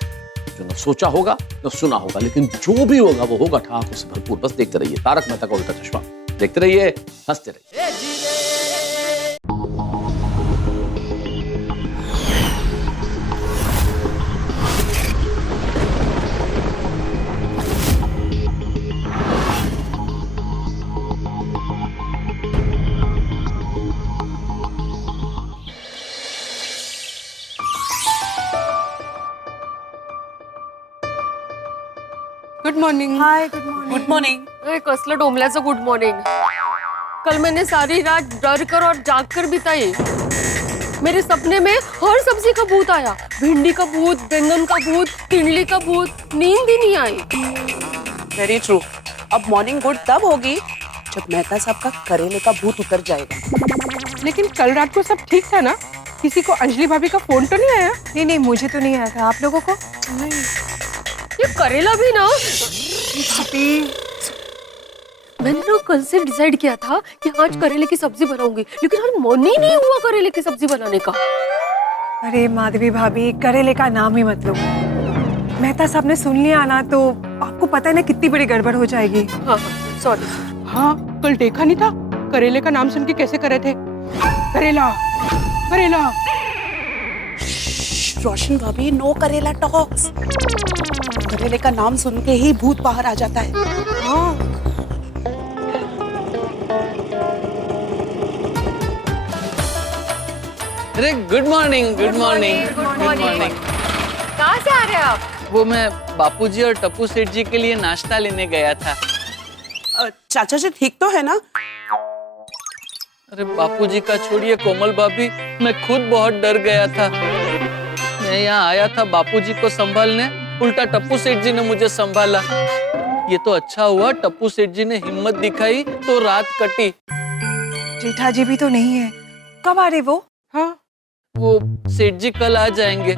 जो न सोचा होगा न सुना होगा, लेकिन जो भी होगा वो होगा ठाकुर से भरपूर। बस देखते रहिए तारक मेहता का उल्टा चश्मा, देखते रहिए, हंसते रहिए। Good morning. Hi, good morning. Good morning. अरे कसलं डोंबल्याचं गुड मॉर्निंग। कल मैंने सारी रात डर कर और जाग कर बिताई। मेरे सपने में हर सब्जी का भूत आया, भिंडी का भूत, बैंगन का भूत, तिंडली का भूत, नींद ही नहीं आई। Very true. अब मॉर्निंग गुड तब होगी जब मेहता साहब का करेले का भूत उतर जाएगा। लेकिन कल रात को सब ठीक था ना? किसी को अंजलि भाभी का फोन तो नहीं आया? नहीं, मुझे तो नहीं आया था। आप लोगों को? नहीं। ये करेला भी ना, मैंने ना कल से डिसाइड किया था कि आज करेले की सब्जी बनाऊंगी, लेकिन आज मन ही नहीं हुआ करेले की सब्जी बनाने का। अरे माधवी भाभी, करेले का नाम ही मत लो। मेहता साहब ने सुन लिया ना तो आपको पता है ना कितनी बड़ी गड़बड़ हो जाएगी। हाँ, सॉरी। हाँ, कल देखा नहीं था करेले का नाम सुन के कैसे करे थे? करेला करेला। रोशन भाभी, नो करेला टॉक्स। करेले का नाम सुन के ही भूत बाहर आ जाता है। हाँ। अरे good morning, good morning, good morning. कहाँ से आ रहे हैं आप? वो मैं बापूजी और टप्पू सेठ जी के लिए नाश्ता लेने गया था। चाचा जी ठीक तो है ना? अरे बापूजी का छोड़िए कोमल भाभी, मैं खुद बहुत डर गया था। मैं यहाँ आया था बापूजी को संभालने, उल्टा टप्पू सेठ जी ने मुझे संभाला। ये तो अच्छा हुआ टप्पू सेठ जी ने हिम्मत दिखाई तो रात कटी। जेठा जी भी तो नहीं है, कब आ रहे वो? हाँ वो सेठ जी कल आ जाएंगे,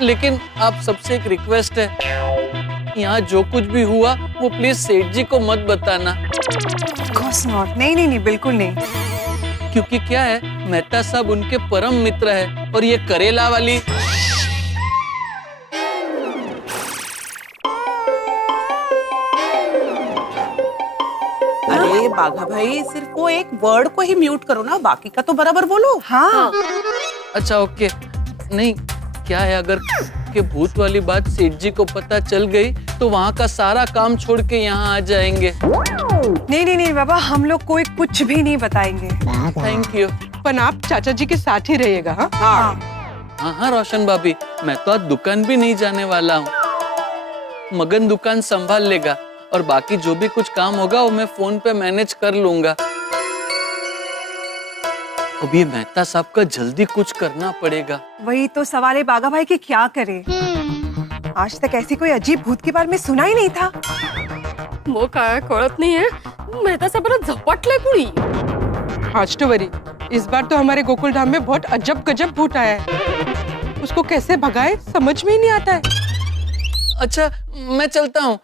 लेकिन आप सबसे एक रिक्वेस्ट है, यहाँ जो कुछ भी हुआ वो प्लीज सेठ जी को मत बताना। Of course not. नहीं नहीं नहीं, बिल्कुल नहीं। क्योंकि क्या है, मेहता साहब उनके परम मित्र है और ये करेला वाली अरे बाघा भाई, सिर्फ वो एक वर्ड को ही म्यूट करो ना, बाकी का तो बराबर बोलो। हाँ अच्छा ओके। नहीं क्या है, अगर के भूत वाली बात सेठ जी को पता चल गई तो वहाँ का सारा काम छोड़ के यहाँ आ जाएंगे। नहीं नहीं नहीं बाबा, हम लोग कोई कुछ भी नहीं बताएंगे। Thank you. पर आप चाचा जी के साथ ही रहिएगा। हाँ हाँ हाँ रोशन भाभी, मैं तो आज दुकान भी नहीं जाने वाला हूँ। मगन दुकान संभाल लेगा और बाकी जो भी कुछ काम होगा वो मैं फोन पे मैनेज कर लूंगा। अब ये मेहता साहब का जल्दी कुछ करना पड़ेगा। वही तो सवाल है बागा भाई कि क्या करे। आज तक ऐसी कोई अजीब भूत के बारे में सुना ही नहीं था। वो काय कळत नहीं है, मेहता साहेबांना झपटलंय कुणी। आज तो वरी, इस बार तो हमारे गोकुल धाम में बहुत अजब गजब भूत आया है। उसको कैसे भगाए समझ में ही नहीं आता है। अच्छा मैं चलता हूँ।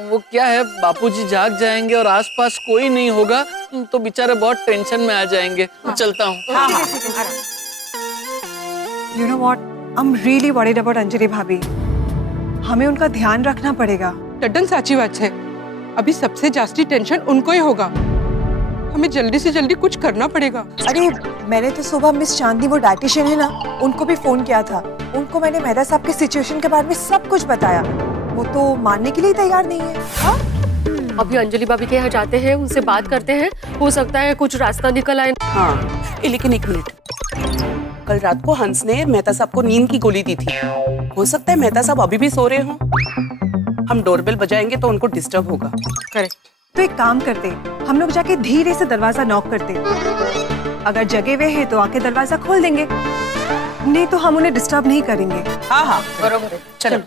वो क्या है, बापूजी जाग जाएंगे और आसपास कोई नहीं होगा तो बेचारे बहुत टेंशन में आ जाएंगे। चलता हूँ। You know what? I'm really worried about Anjali भाभी। हमें उनका ध्यान रखना पड़ेगा। टड्डन साची बात है, अभी सबसे जास्ती टेंशन उनको ही होगा। हमें जल्दी से जल्दी कुछ करना पड़ेगा। अरे मैंने तो सुबह मिस चांदनी, वो डाइटिशियन है ना, उनको भी फोन किया था। उनको मैंने मेहता साहब के सिचुएशन के बारे में सब कुछ बताया। वो तो मानने के लिए तैयार नहीं है। हाँ? अभी अंजलि भाभी के यहाँ जाते हैं, उनसे बात करते हैं, हो सकता है कुछ रास्ता निकल आए। हाँ लेकिन एक मिनट, कल रात को हंस ने मेहता साहब को नींद की गोली दी थी। हो सकता है मेहता साहब अभी भी सो रहे हों। हम डोरबेल बजाएंगे तो उनको डिस्टर्ब होगा। करेक्ट। तो एक काम करते, हम लोग जाके धीरे से दरवाजा नॉक करते। अगर जगे हुए हैं तो आके दरवाजा खोल देंगे, नहीं तो हम उन्हें डिस्टर्ब नहीं करेंगे। हाँ हाँ बरोबर है, चलो।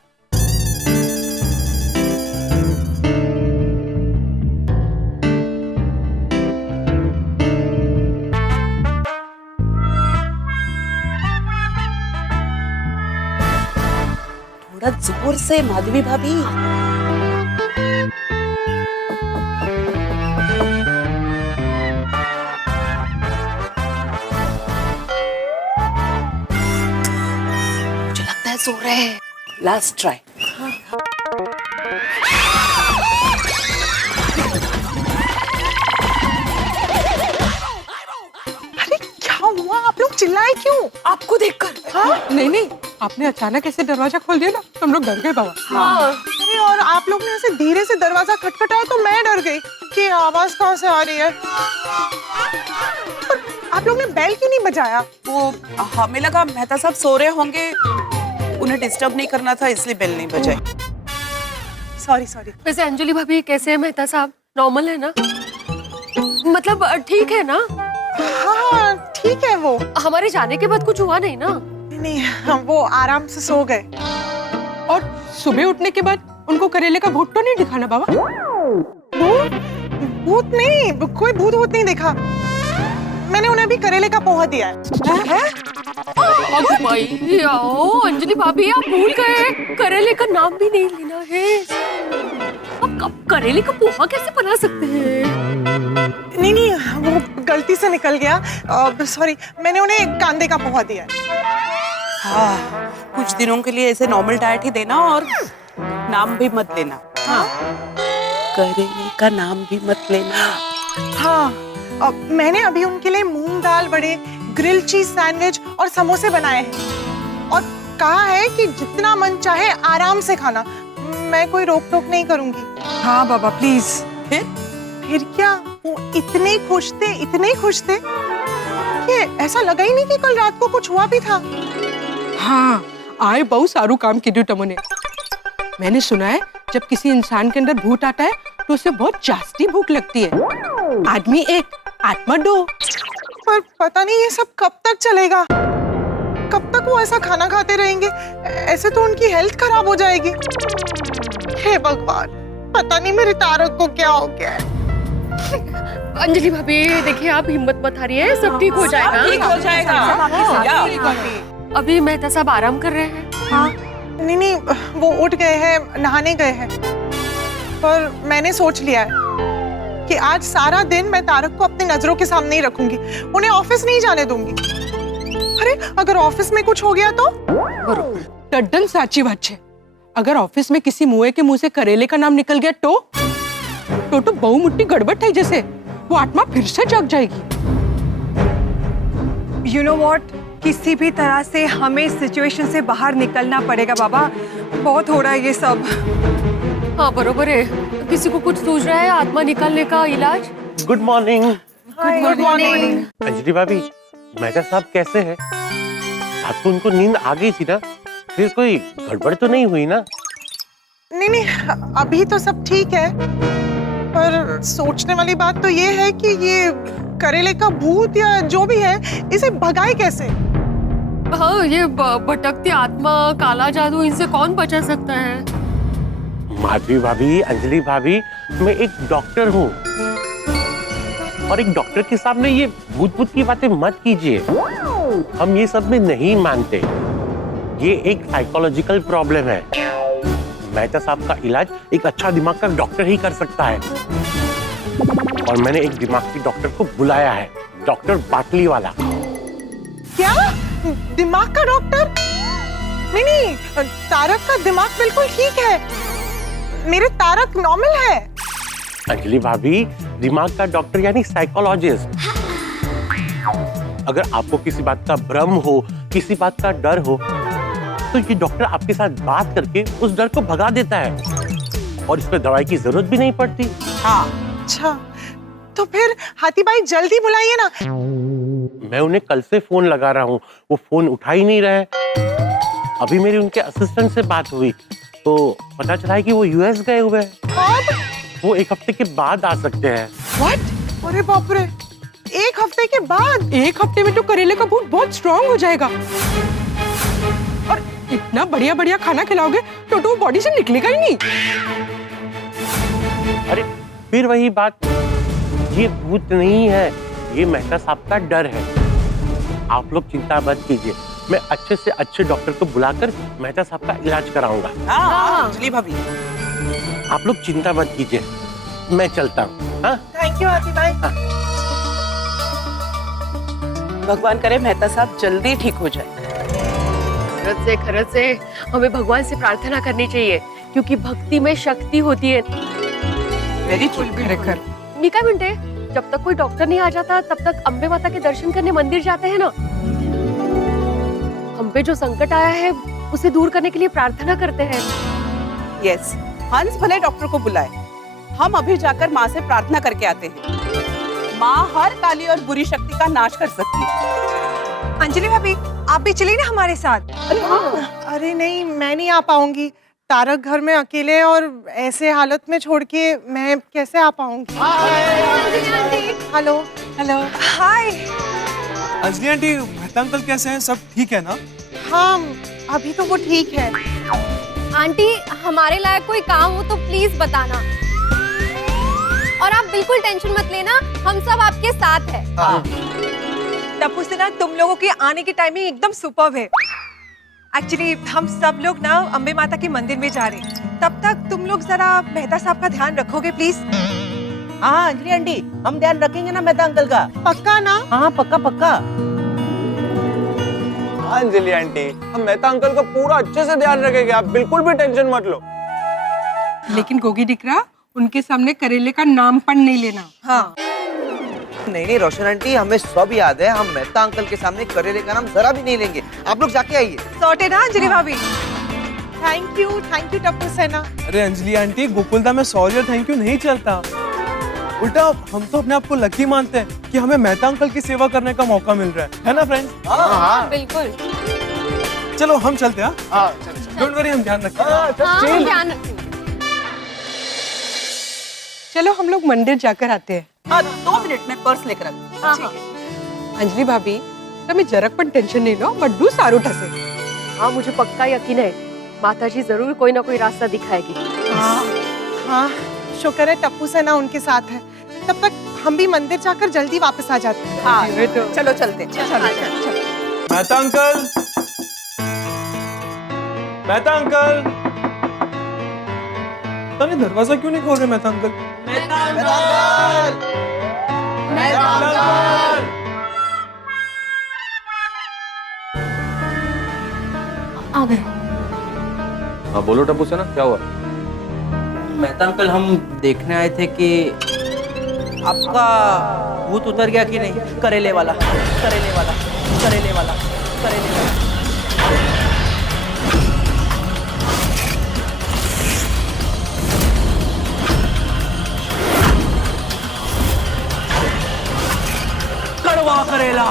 थोड़ा जोर से माधवी भाभी। मुझे लगता है सो रहे हैं। Last try. अरे क्या हुआ, आप लोग चिल्लाए क्यों? आपको देखकर। हाँ? नहीं नहीं, आपने अचानक ऐसे दरवाजा खोल दिया ना, तो हम लोग डर गए बाबा। हाँ। अरे और आप लोग ने ऐसे धीरे से दरवाजा खटखटाया तो मैं डर गई कि आवाज कहाँ से आ रही है। और आप लोग ने बेल क्यों नहीं बजाया? वो हमें लगा मेहता साहब सो रहे होंगे, उन्हें डिस्टर्ब नहीं करना था, इसलिए बेल नहीं बजाई। Sorry sorry. वैसे अंजलि भाभी कैसे है, मेहता साहब नॉर्मल है ना? मतलब ठीक है ना? हाँ ठीक है। वो हमारे जाने के बाद कुछ हुआ नहीं ना? नहीं, वो आराम से सो गए। और सुबह उठने के बाद उनको करेले का भूत तो नहीं दिखाना बाबा? भूत नहीं, कोई भूत नहीं देखा। मैंने उन्हें भी करेले का पोहा दिया है। अंजलि भाभी आप भूल गए, करेले का नाम भी नहीं लेना है। अब करेले का पोहा कैसे बना सकते हैं? नहीं वो गलती से निकल गया। सॉरी, मैंने उन्हें कांदे का पोहा दिया है। हाँ, कुछ दिनों के लिए ऐसे नॉर्मल डाइट ही देना और नाम भी मत लेना। हाँ, करेले का नाम भी मत लेना। हाँ, मैंने अभी उनके लिए मूंग दाल बड़े, ग्रिल चीज सैंडविच और समोसे बनाए हैं और कहा है कि जितना मन चाहे आराम से खाना, मैं कोई रोक टोक नहीं करूंगी। हाँ बाबा प्लीज। फिर क्या, वो इतने खुश थे कि ऐसा लगा ही नहीं कि कल रात को कुछ हुआ भी था। हाँ, आए बहुत सारू काम किया तुमने। मैंने सुना है जब किसी इंसान के अंदर भूत आता है तो उसे बहुत जास्ती भूख लगती है। आदमी एक, आत्मा दो। पर पता नहीं ये सब कब तक चलेगा। कब तक वो ऐसा खाना खाते रहेंगे? ऐसे तो उनकी हेल्थ खराब हो जाएगी। हे भगवान, पता नहीं मेरे तारक को क्या हो गया है। अंजलि भाभी देखिए, आप हिम्मत मत हारिए, सब ठीक हो जाएगा। ठीक हो जाएगा। अभी मेहता साहब आराम कर रहे हैं। हाँ, नहीं, वो उठ गए हैं, नहाने गए हैं। पर मैंने सोच लिया है कि आज सारा दिन मैं तारक को अपनी नजरों के सामने ही रखूंगी, उन्हें ऑफिस नहीं जाने दूंगी। अरे अगर ऑफिस में कुछ हो गया तो? तड्डन साची बात है। अगर ऑफिस में किसी मुए के मुंह से करेले का नाम निकल गया तो बहु मुट्ठी गड़बड़ थी, जैसे वो आत्मा फिर से जाग जाएगी। यू नो व्हाट, किसी भी तरह से हमें सिचुएशन से बाहर निकलना पड़ेगा बाबा। बहुत हो रहा है ये सब। हाँ बरोबर है। किसी को कुछ सूझ रहा है आत्मा निकालने का इलाज? Good morning. Good morning. Anjali भाभी, मेहता साहब कैसे हैं? रात को उनको नींद आ गई थी ना? फिर कोई गड़बड़ तो नहीं हुई ना? नहीं, अभी तो सब ठीक है। पर सोचने वाली बात तो ये है कि ये करेले का भूत या जो भी है, इसे भगाए कैसे? हाँ, ये भटकती आत्मा, काला जादू, इनसे कौन बचा सकता है? माधवी भाभी, अंजलि भाभी, मैं एक डॉक्टर हूँ और एक डॉक्टर के सामने ये भूत की बातें मत कीजिए। हम ये सब में नहीं मानते। ये एक साइकोलॉजिकल प्रॉब्लम है। मेहता साहब का इलाज एक अच्छा दिमाग का डॉक्टर ही कर सकता है। और मैंने एक दिमाग की डॉक्टर को बुलाया है, डॉक्टर बाटली वाला। क्या? दिमाग का डॉक्टर? नहीं, तारक का दिमाग बिल्कुल ठीक है। मेरे तारक नॉर्मल है। अंजलि भाभी, दिमाग का डॉक्टर यानी साइकोलॉजिस्ट। अगर आपको किसी बात का भ्रम हो, किसी बात का डर हो, तो ये डॉक्टर आपके साथ बात करके उस डर को भगा देता है और इस पे दवाई की जरूरत भी नहीं पड़ती। हाँ, अच्छा, तो फिर हाथी भाई जल्दी बुलाइए ना। मैं उन्हें कल से फोन लगा रहा हूँ, वो फोन उठा ही नहीं रहे। अभी मेरी उनके असिस्टेंट से बात हुई तो पता चला है कि वो यूएस गए हुए हैं। वो एक हफ्ते के बाद आ सकते हैं। What? अरे बाप रे, एक हफ्ते के बाद? एक हफ्ते में तो करेले का भूत बहुत स्ट्रांग हो जाएगा और इतना बढ़िया बढ़िया खाना खिलाओगे तो वो बॉडी से निकलेगा ही नहीं। अरे फिर वही बात, ये भूत नहीं है, ये मेहता साहब का डर है। आप लोग चिंता मत कीजिए, मैं अच्छे से अच्छे डॉक्टर को बुलाकर मेहता साहब का इलाज कराऊंगा। हाँ, अंजलि भाभी। आप लोग चिंता मत कीजिए, मैं चलता हूँ। हाँ? थैंक यू हाथी भाई। भगवान करे मेहता साहब जल्दी ठीक हो जाए। खरज से हमें भगवान से प्रार्थना करनी चाहिए, क्योंकि भक्ति में शक्ति होती है। Very true. मीका मिंटे, जब तक कोई डॉक्टर नहीं आ जाता तब तक अम्बे माता के दर्शन करने मंदिर जाते हैं ना। हम पे जो संकट आया है उसे दूर करने के लिए प्रार्थना करते हैं। यस, हंस भले डॉक्टर को बुलाए, हम अभी जाकर माँ से प्रार्थना करके आते हैं। माँ हर काली और बुरी शक्ति का नाश कर सकती है। अंजलि भाभी, आप भी चलिए ना हमारे साथ। अरे नहीं, मैं नहीं आ पाऊंगी। तारक घर में अकेले और ऐसे हालत में छोड़ के मैं कैसे आ पाऊंगी? हेलो। हाय अंजलि आंटी, मेहता अंकल कैसे हैं? सब ठीक है ना? हाँ, अभी तो वो ठीक है। आंटी, हमारे लायक कोई काम हो तो प्लीज बताना, और आप बिल्कुल टेंशन मत लेना, हम सब आपके साथ हैं। टप्पू से ना तुम लोगों के आने की टाइमिंग एकदम सुपर्ब है। एक्चुअली हम सब लोग ना अम्बे माता के मंदिर में जा रहे हैं। तब तक तुम लोग जरा मेहता साहब का ध्यान रखोगे प्लीज? हाँ अंजलि आंटी, हम ध्यान रखेंगे ना मेहता अंकल का। पक्का ना? हाँ पक्का पक्का। अंजलि आंटी, हम मेहता अंकल का पूरा अच्छे से ध्यान रखेंगे, आप बिल्कुल भी टेंशन मत लो। लेकिन गोगी दिकरा, उनके सामने करेले का नाम पण नहीं लेना। हाँ। नहीं रोशन आंटी, हमें सब याद है, हम मेहता अंकल के सामने करेले का नाम जरा भी नहीं लेंगे। आप लोग जाके आइए। सॉर्टेड ना अंजलि भाभी? थैंक यू टप्पू सेना। अरे अंजलि आंटी, गोकुलदा में सॉरी और थैंक यू नहीं चलता। उल्टा हम तो अपने आप को लकी मानते हैं कि हमें मेहता अंकल की सेवा करने का मौका मिल रहा है ना फ्रेंड्स? हाँ, बिल्कुल। चलो हम चलते हैं। डोंट वरी, हम ध्यान रखेंगे। ध्यान रखेंगे। चलो हम लोग मंदिर जाकर आते हैं। हाँ, 2 मिनट में पर्स लेकर आती हूँ। अंजलि भाभी, તમે જરાક પણ ટેન્શન નહીં લો, બધું સારું થશે. हाँ मुझे पक्का यकीन है माताजी जरूर कोई ना कोई रास्ता दिखाएगी. हाँ हाँ, शुक्र है टप्पू सेना उनके साथ है. तब तक हम भी मंदिर जाकर जल्दी वापस आ जाते हैं. हाँ चलो चलते. मेहता अंकल, मेहता अंकल, पता नहीं दरवाजा क्यों नहीं खोल रहे मेहता अंकल. आ गए. हाँ बोलो टप्पू सेना, क्या हुआ? मेहता अंकल, हम देखने आए थे कि आपका भूत उतर गया कि नहीं. करेले वाला, करेले वाला, करेले वाला, करेले वाला. कड़वा करेला,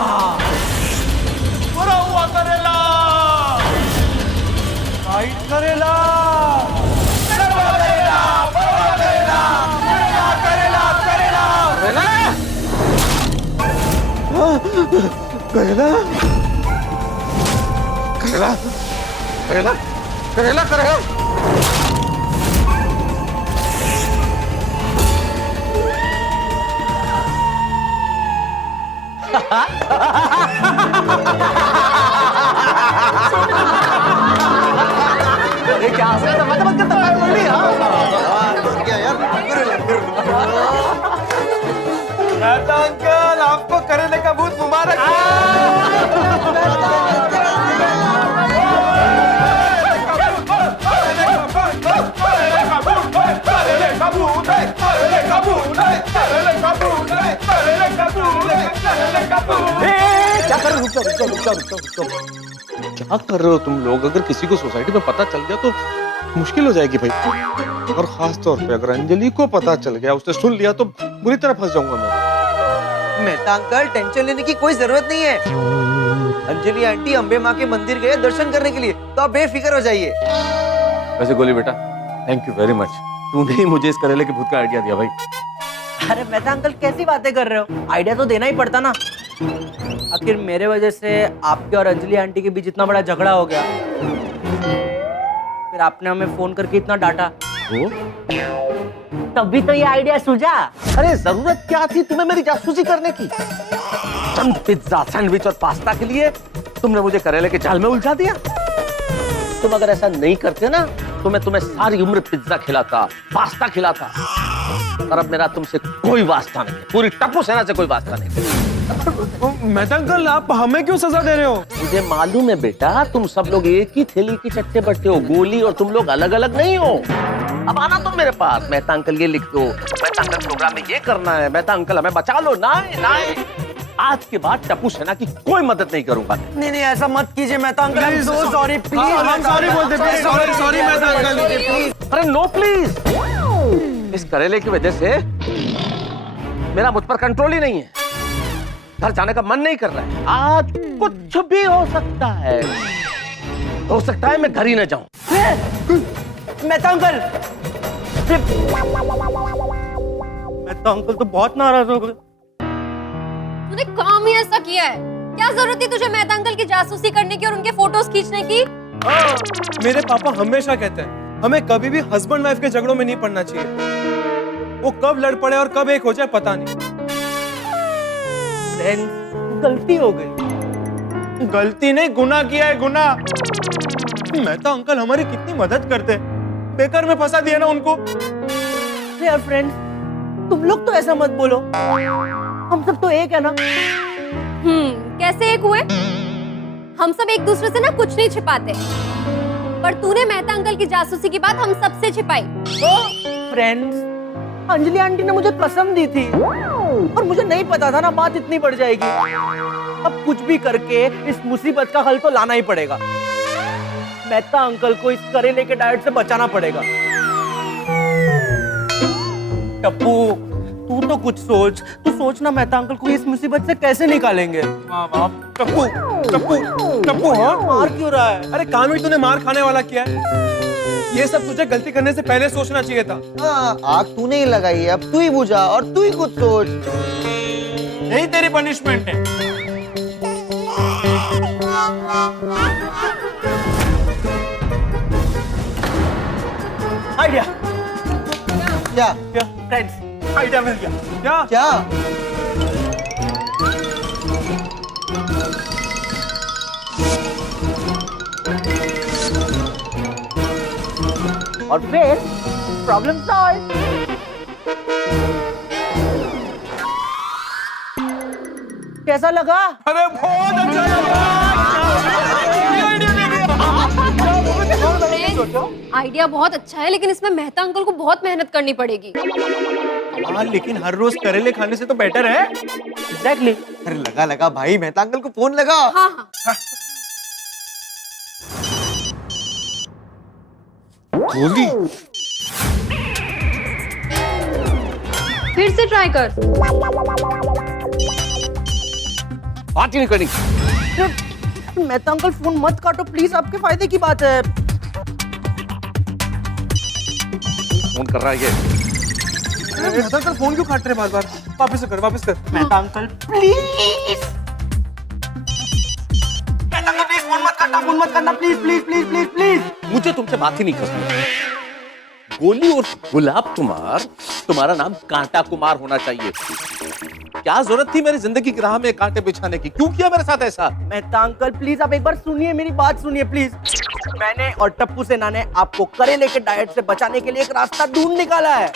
बुरा हुआ करेला, वाइट करेला, कड़वा करेला, बुरा करेला, करेला, करेला, करेला, करेला, करेला, करेला, करेला. अरे क्या हंस रहा था? मत करता, मैं बोल रही. मेहता अंकल, आपको करेले का भूत मुबारक. क्या कर रहे हो? क्या कर रहे हो तुम लोग? अगर किसी को सोसाइटी में पता चल गया तो मुश्किल हो जाएगी भाई. और खास तौर पे अगर अंजलि को पता चल गया, उसने सुन लिया, तो बुरी तरह फंस जाऊंगा मैं. मेहता अंकल, टेंशन लेने की कोई जरूरत नहीं है. अंजलि आंटी अम्बे माँ के मंदिर गए दर्शन करने के लिए, तो आप बेफिक्र हो जाइए. वैसे गोली बेटा, थैंक यू वेरी मच. तूने ही मुझे इस करेले के भूत का आइडिया दिया भाई. अरे मेहता अंकल, कैसी बातें कर रहे हो? आइडिया तो देना ही पड़ता ना. आखिर मेरे वजह से आपके और अंजलि आंटी के बीच इतना बड़ा झगड़ा हो गया, फिर आपने हमें फोन करके इतना डांटा, तभी तो ये आइडिया सूझा. अरे जरूरत क्या थी तुम्हें मेरी जासूसी करने की? चंद पिज्जा, सैंडविच और पास्ता के लिए तुमने मुझे करेले के जाल में उलझा दिया. तुम अगर ऐसा नहीं करते ना तो मैं तुम्हें सारी उम्र पिज्जा खिलाता, पास्ता खिलाता. और अब मेरा तुमसे कोई वास्ता नहीं है, पूरी टप्पू सेना से कोई वास्ता नहीं. मेहता अंकल, आप हमें क्यों सजा दे रहे हो? मुझे मालूम है बेटा, तुम सब लोग एक ही थैली की चट्टे बट्टे हो. गोली और तुम लोग अलग अलग नहीं हो. अब आना तुम मेरे पास. मेहता अंकल ये लिख दो, मेहता अंकल प्रोग्राम में ये करना है, मेहता अंकल हमें बचा लो. ना आज के बाद टप्पू सेना की कोई मदद नहीं करूंगा. नहीं नहीं, ऐसा मत कीजिए Mehta uncle. I'm so sorry, please. हम सॉरी बोलते, सॉरी मेहता अंकल. अरे नो प्लीज. इस करेले की वजह से मेरा मुझ पर कंट्रोल ही नहीं है. घर जाने का मन नहीं कर रहा है. आज कुछ भी हो सकता है. हो सकता है मैं घर ही न जाऊं. मेहता अंकल, मेहता अंकल तो बहुत नाराज हो गए. तूने काम ही ऐसा किया है. क्या जरूरत थी तुझे मेहता अंकल की जासूसी करने की और उनके फोटोज खींचने की? मेरे पापा हमेशा कहते हैं हमें कभी भी हस्बैंड वाइफ के झगड़ों में नहीं पड़ना चाहिए. वो कब लड़ पड़े और कब एक हो जाए पता नहीं. गलती हो गई. गलती नहीं, गुनाह किया है, गुनाह. मेहता अंकल हमारी कितनी मदद करते हैं, बेकार में फंसा दिया ना उनको. यार फ्रेंड, तुम लोग तो ऐसा मत बोलो. हम सब तो एक है ना. कैसे एक हुए? हम सब एक दूसरे से ना कुछ नहीं छिपाते, पर तूने मेहता अंकल की जासूसी की बात हम सबसे छिपाई. फ्रेंड्स, अंजलि आंटी ने मुझे कसम दी थी और मुझे नहीं पता था ना बात इतनी बढ़ जाएगी. अब कुछ भी करके इस मुसीबत का हल तो लाना ही पड़ेगा. मेहता अंकल को इस करेले के डाइट से बचाना पड़ेगा. टप्पू, तू तो कुछ सोच. तू सोच ना, मेहता अंकल को इस मुसीबत से कैसे निकालेंगे. टप्पू, टप्पू, टप्पू, हाँ मार क्यों रहा है? अरे काम ही तूने मार खाने वाला किया है. ये सब तुझे गलती करने से पहले सोचना चाहिए था. आग तूने ही लगाई है, अब तू ही बुझा और तू ही कुछ सोच. यही तेरी पनिशमेंट है. आइडिया क्या फ्रेंड्स आइडिया मिल गया क्या और फिर प्रॉब्लम सॉल्व। कैसा लगा? अरे बहुत अच्छा आइडिया बहुत अच्छा है, लेकिन इसमें मेहता अंकल को बहुत मेहनत करनी पड़ेगी। हाँ, लेकिन हर रोज करेले खाने से तो बेटर है। एग्जैक्टली। अरे लगा लगा भाई, मेहता अंकल को फोन लगा। हाँ हाँ। गोली फिर से ट्राई कर। बात ही नहीं करनी। मेहता अंकल फोन मत काटो प्लीज, आपके फायदे की बात है। फोन कर रहा है ये। मेहता अंकल फोन क्यों काट रहे बार बार? वापस कर, वापस कर। Mehta uncle please, Mehta uncle please phone मत करना, फोन मत करना please please please please please. मुझे तुमसे बात ही नहीं करनी। गोली और गुलाब कुमार, तुम्हारा नाम कांटा कुमार होना चाहिए। क्या जरूरत थी मेरी जिंदगी की राह में कांटे बिछाने की? क्यों किया मेरे साथ ऐसा? मेहता अंकल प्लीज आप एक बार सुनिए, मेरी बात सुनिए प्लीज। मैंने और टप्पू सेना ने आपको करेले के डाइट से बचाने के लिए एक रास्ता ढूंढ निकाला है।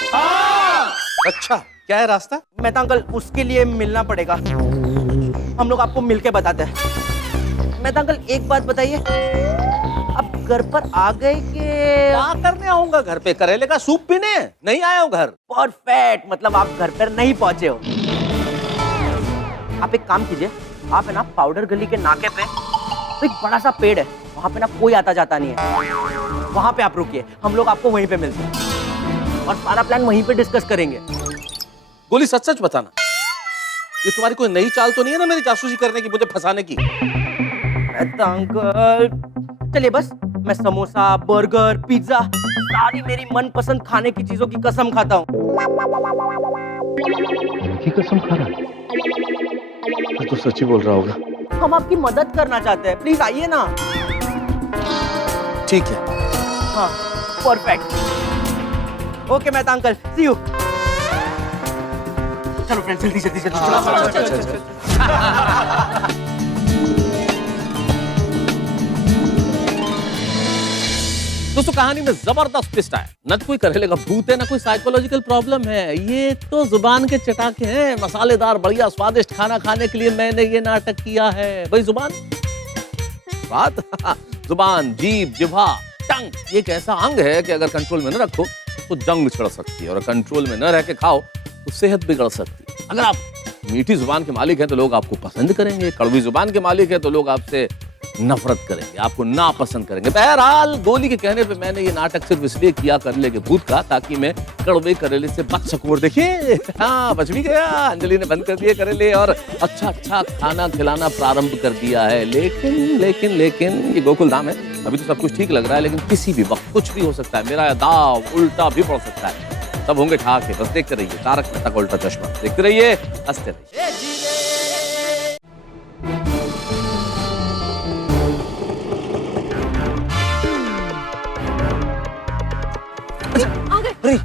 अच्छा, क्या है रास्ता? मेहता अंकल उसके लिए मिलना पड़ेगा, हम लोग आपको मिलके बताते हैं। मेहता अंकल एक बात बताइए, आप घर पर आ गए कि क्या करने आऊंगा घर पे? करेले का सूप पीने नहीं आया हूँ घर। परफेक्ट, मतलब आप घर पर नहीं पहुंचे हो। आप एक काम कीजिए, आप है ना पाउडर गली के नाके पे एक बड़ा सा पेड़ है, वहां पे ना कोई आता जाता नहीं है, वहां पे आप रुकिए, हम लोग आपको वहीं पे मिलते हैं और सारा प्लान वहीं पे डिस्कस करेंगे। गोली सच सच बताना, ये तुम्हारी कोई नई चाल तो नहीं है ना मेरी जासूसी करने की, मुझे फंसाने की? अंकल चलिए, बस मैं समोसा, बर्गर, पिज्जा, सारी मेरी मनपसंद खाने की चीजों की कसम खाता हूँ। कसम खा रहा है? मैं तो सच ही बोल रहा होगा। हम आपकी मदद करना चाहते हैं, प्लीज आइए ना। ठीक है। हाँ perfect. Okay Mehta uncle, see you. चलो फ्रेंड्स जल्दी जल्दी जल्दी। दोस्तों कहानी में जबरदस्त ट्विस्ट है। न कोई करेले का भूत है, न कोई साइकोलॉजिकल प्रॉब्लम है, ये तो जुबान के चटाके हैं। मसालेदार बढ़िया स्वादिष्ट खाना खाने के लिए मैंने ये नाटक किया है। भाई जुबान, बात जुबान, जीभ, जिह्वा, टंग, ये एक ऐसा अंग है कि अगर कंट्रोल में न रखो तो जंग छिड़ सकती है, और कंट्रोल में न रह के खाओ तो सेहत बिगड़ सकती है। अगर आप मीठी जुबान के मालिक हैं तो लोग आपको पसंद करेंगे, कड़वी जुबान के मालिक हैं तो लोग आपसे नफरत करेंगे, आपको नापसंद करेंगे। बहरहाल गोली के कहने पे मैंने ये नाटक सिर्फ इसलिए किया करेले के भूत का, ताकि मैं कड़वे करेले से बच सकूं। और देखिए, हाँ बच भी गया। अंजलि ने बंद कर दिए करेले और अच्छा अच्छा खाना खिलाना प्रारंभ कर दिया है। लेकिन लेकिन लेकिन ये गोकुल धाम है, अभी तो सब कुछ ठीक लग रहा है, लेकिन किसी भी वक्त कुछ भी हो सकता है। मेरा दाव उल्टा भी पड़ सकता है। सब होंगे ठाके, बस देखते रहिए तारक मेहता का उल्टा चश्मा, देखते रहिए, हंसते रहिए।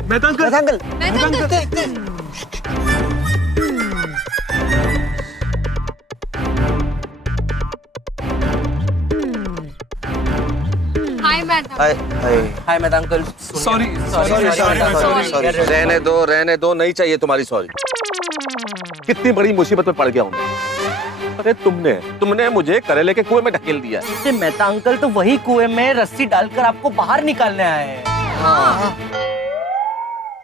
मेहता अंकल, मेहता अंकल, हाय मेहता। हाय मेहता अंकल। सॉरी। रहने दो, नहीं चाहिए तुम्हारी सॉरी। कितनी बड़ी मुसीबत में पड़ गया हूं मैं। अरे तुमने मुझे करेले के कुएं में ढकेल दिया। अरे मेहता अंकल तो वही कुएं में रस्सी डालकर आपको बाहर निकालने आए हैं। हाँ।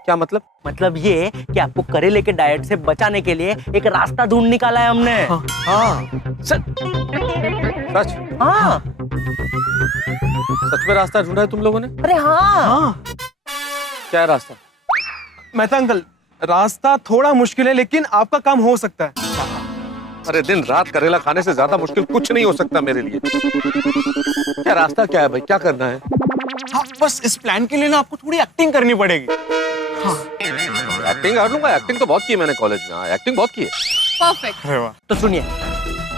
क्या मतलब? मतलब ये कि आपको करेले के डाइट से बचाने के लिए एक रास्ता ढूंढ निकाला है हमने। सच? हाँ सच में रास्ता ढूंढा है तुम लोगों ने? अरे हाँ। क्या है रास्ता? मेहता अंकल, रास्ता थोड़ा मुश्किल है, लेकिन आपका काम हो सकता है। अरे दिन रात करेला खाने से ज्यादा मुश्किल कुछ नहीं हो सकता मेरे लिए। क्या रास्ता क्या है भाई, क्या करना है? हाँ, बस इस प्लान के लिए ना आपको थोड़ी एक्टिंग करनी पड़ेगी। एक्टिंग कर लूंगा, एक्टिंग तो बहुत की है मैंने कॉलेज में। हाँ, एक्टिंग बहुत की है। परफेक्ट। तो सुनिए,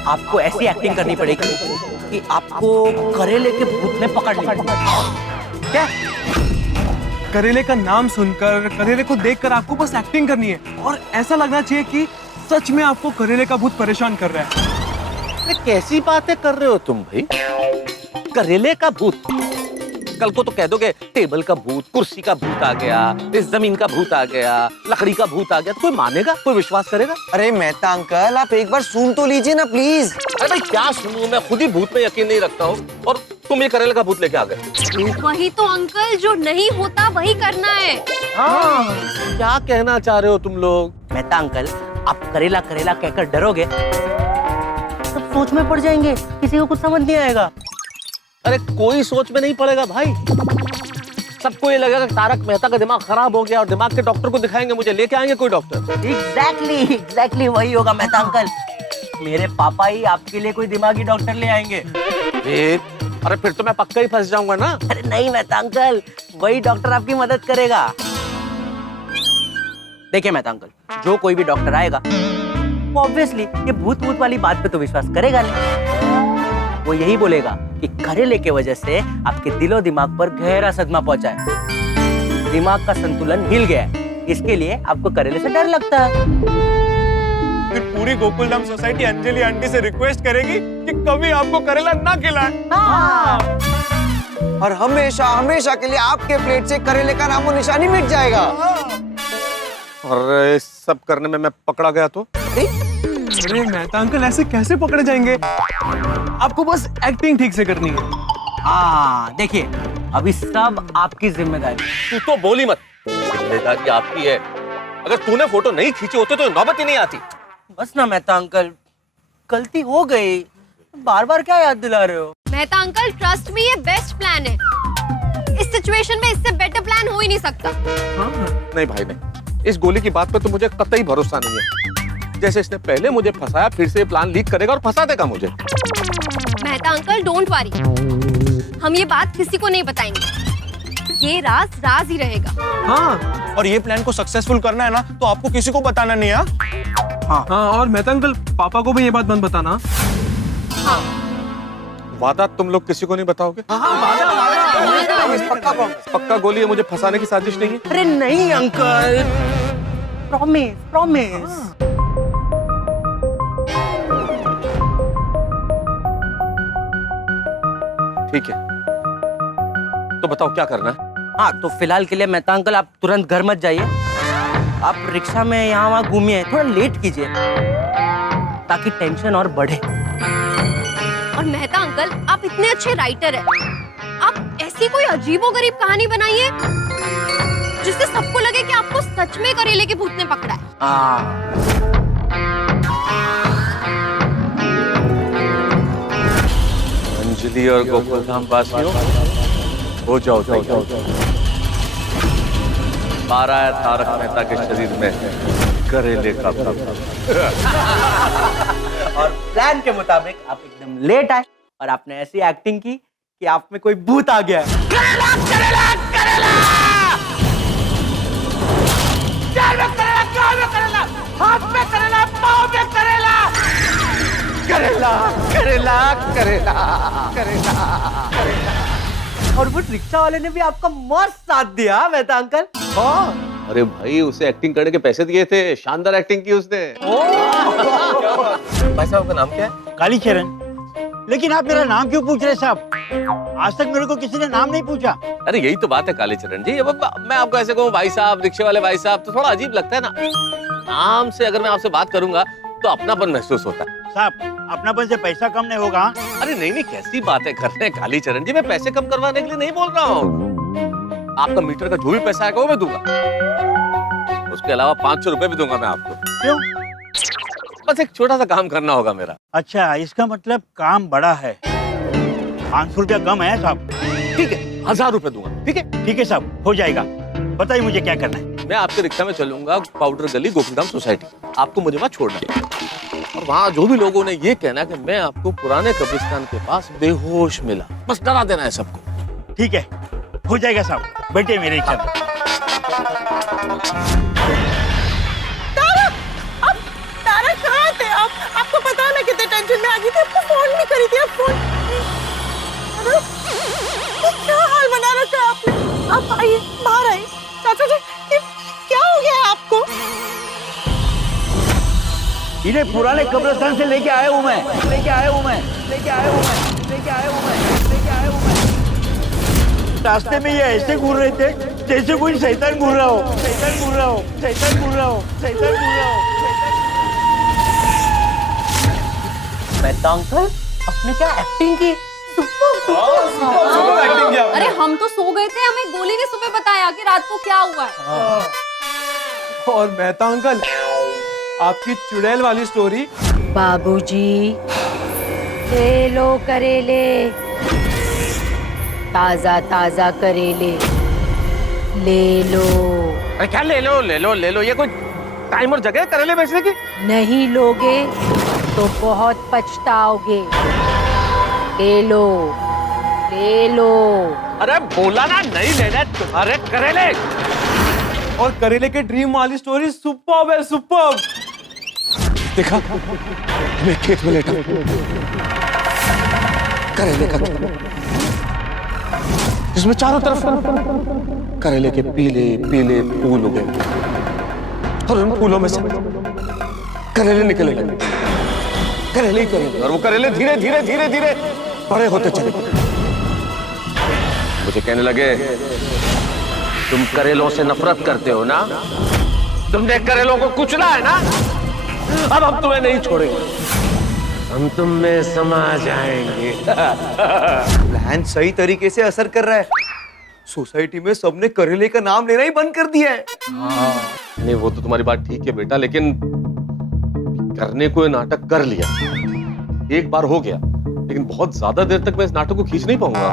आपको ऐसी एक्टिंग करनी पड़ेगी कि आपको करेले के भूत ने पकड़ लिया। क्या? करेले का नाम सुनकर, करेले को देखकर आपको बस एक्टिंग करनी है और ऐसा लगना चाहिए कि सच में आपको करेले का भूत परेशान कर रहा है। अरे कैसी बातें कर रहे हो तुम भाई? करेले का भूत? कल को तो कह दोगे टेबल का भूत, कुर्सी का भूत आ गया, इस जमीन का भूत आ गया, लकड़ी का भूत आ गया, तो कोई मानेगा, कोई विश्वास करेगा? अरे मेहता अंकल, आप एक बार सुन तो लीजिए ना प्लीज। अरे भाई क्या सुनूं, मैं खुद ही भूत में यकीन नहीं रखता हूँ और तुम ये करेले का भूत लेके आ गए। वही तो अंकल, जो नहीं होता वही करना है। हाँ, क्या कहना चाह रहे हो तुम लोग? मेहता अंकल, आप करेला करेला कहकर डरोगे सब सोच में पड़ जाएंगे, किसी को कुछ समझ नहीं आएगा। अरे कोई सोच में नहीं पड़ेगा भाई, सबको ये लगेगा कि तारक मेहता का दिमाग खराब हो गया और दिमाग के डॉक्टर को दिखाएंगे, मुझे लेके आएंगे कोई डॉक्टर। एग्जैक्टली वही होगा मेहता अंकल। मेरे पापा ही आपके लिए कोई दिमागी डॉक्टर ले आएंगे। अरे फिर तो मैं पक्का ही फंस जाऊंगा ना। अरे नहीं मेहता अंकल, वही डॉक्टर आपकी मदद करेगा। देखिए मेहता अंकल, जो कोई भी डॉक्टर आएगा वो ऑब्वियसली ये भूत भूत वाली बात पे तो विश्वास करेगा नहीं। वो यही बोलेगा कि करेले के वजह से आपके दिलो दिमाग पर गहरा सदमा पहुंचा है, दिमाग का संतुलन हिल गया है, इसके लिए आपको करेले से डर लगता है। फिर पूरी गोकुलधाम सोसाइटी अंजलि आंटी से रिक्वेस्ट करेगी कि कभी आपको करेला ना खिलाए। और हमेशा हमेशा के लिए आपके प्लेट से करेले का नामो निशानी मिट जाएगा। और सब करने में मैं पकड़ा गया तो? अरे मेहता अंकल, ऐसे कैसे पकड़े जाएंगे? आपको बस एक्टिंग ठीक से करनी है। देखिए अभी सब आपकी जिम्मेदारी। तू तो बोली मत, जिम्मेदारी आपकी है। अगर तूने फोटो नहीं खींचे होते तो नौबत ही नहीं आती। बस ना मेहता अंकल, गलती हो गई, बार बार क्या याद दिला रहे हो? मेहता अंकल, ट्रस्ट मी, ये बेस्ट प्लान है। इस सिचुएशन में इससे बेटर प्लान हो ही नहीं सकता। नहीं भाई नहीं, इस गोली की बात पे तो मुझे कतई भरोसा नहीं है। जैसे इसने पहले मुझे फंसाया, फिर से प्लान लीक करेगा और फंसा देगा मुझे। मेहता अंकल डोंट वरी, हम ये बात किसी को नहीं बताएंगे, ये राज राज ही रहेगा। हाँ, और ये प्लान को सक्सेसफुल करना है ना तो आपको किसी को बताना नहीं है। हाँ, और मेहता अंकल, पापा को भी ये बात मत बताना। हाँ। वादा तुम लोग किसी को नहीं बताओगे? पक्का गोली है, मुझे फंसाने की साजिश नहीं है? अरे नहीं अंकल, प्रॉमिस प्रॉमिस। ठीक है, तो बताओ क्या करना है? हाँ, तो फिलहाल के लिए मेहता अंकल आप तुरंत घर मत जाइए, आप रिक्शा में यहाँ वहाँ घूमिए, थोड़ा लेट कीजिए ताकि टेंशन और बढ़े। और मेहता अंकल, आप इतने अच्छे राइटर हैं, आप ऐसी कोई अजीबोगरीब कहानी बनाइए जिससे सबको लगे कि आपको सच में करेले के भूत ने पकड़ा है। अंजलि और गोकुलधाम वासियों, हो जाओ जाओ। मारा है तारक मेहता के शरीर में करेले का भूत। और प्लान के मुताबिक आप एकदम लेट आए और आपने ऐसी एक्टिंग की कि आप में कोई भूत आ गया। करेला करेला करेला, पैर में करेला, कान में करेला, हाथ में करेला, पाँव में करेला, करेला करेला करेला करेला। और वो रिक्शा वाले ने भी आपका मस्त साथ दिया मेहता अंकल। हाँ, अरे भाई उसे एक्टिंग करने के पैसे दिए थे, शानदार एक्टिंग की उसने। भाई साहब का नाम क्या है? कालीचरण। लेकिन आप मेरा नाम क्यों पूछ रहे साहब? आज तक मेरे को किसी ने नाम नहीं पूछा। अरे यही तो बात है कालीचरण जी, अब मैं आपको ऐसे कहूँ भाई साहब, रिक्शे वाले भाई साहब, तो थोड़ा अजीब लगता है ना। नाम से अगर मैं आपसे बात करूंगा तो अपनापन महसूस होता है। साहब, अपनापन से पैसा कम नहीं होगा? अरे नहीं नहीं, कैसी बातें कर रहे हैं कालीचरण जी, मैं पैसे कम करवाने के लिए नहीं बोल रहा हूँ। आपका मीटर का जो भी पैसा आएगा वो मैं दूंगा, उसके अलावा 500 रुपए भी दूंगा मैं आपको। क्यों? बस एक छोटा सा काम करना होगा मेरा। अच्छा, इसका मतलब काम बड़ा है। 500 रुपया कम है साहब? ठीक है, 1000 रुपए दूंगा। ठीक है? ठीक है साहब, हो जाएगा। बताइए मुझे क्या करना है। मैं आपके रिक्शा में चलूंगा, पाउडर गली, गोकुलधाम सोसाइटी, आपको मुझे वहाँ छोड़ना है। और वहाँ जो भी लोगों ने ये कहना कि मैं आपको पुराने कब्रिस्तान के पास बेहोश मिला, बस डरा देना है सबको। ठीक है, हो जाएगा साहब, बैठे मेरे रिक्शा में। तारक कहाँ थे आप? आपको पता है मैं कितने टेंशन में आ गई थी, आपको फोन भी करी थी। आप फोन आप आइए, बाहर आइए। चाचा जी, क्या हो गया है आपको? इन्हें पुराने कब्रिस्तान से लेके आया हूँ मैं। रास्ते में ये ऐसे घूर रहे थे जैसे कोई शैतान घूर रहा हो। मेहता अंकल, आपने क्या एक्टिंग की? अरे हम तो सो गए थे, हमें गोली ने सुबह बताया कि रात को क्या हुआ है। और मेहता अंकल, आपकी चुड़ैल वाली स्टोरी। बाबूजी, ले लो करेले, ताजा ताजा करेले ले लो। अरे क्या ले लो, ये कोई टाइम और जगह है करेले बेचने की? नहीं लोगे तो बहुत पछताओगे। ले लो। अरे बोला ना नहीं लेना तुम्हारे करेले। और करेले के ड्रीम वाली स्टोरी सुपर्ब है, सुपर्ब। देखा, मैं खेत में लेटा करेले का जिसमें चारों तरफ करेले के पीले पीले फूल उगे और उन फूलों में से करेले निकले लगे, करेले ही करेले, और वो करेले धीरे धीरे धीरे धीरे बड़े होते चले गए। मुझे कहने लगे, तुम करेलों से नफरत करते हो ना, तुमने करेलों को कुचला है ना, अब हम तुम्हें नहीं छोड़ेंगे, हम तुम में समा जाएंगे। प्लान सही तरीके से असर कर रहा है। सोसाइटी में सबने करेले का नाम लेना ही बंद कर दिया है। नहीं, वो तो तुम्हारी बात ठीक है बेटा, लेकिन करने को ये नाटक कर लिया, एक बार हो गया, लेकिन बहुत ज्यादा देर तक मैं इस नाटक को खींच नहीं पाऊंगा।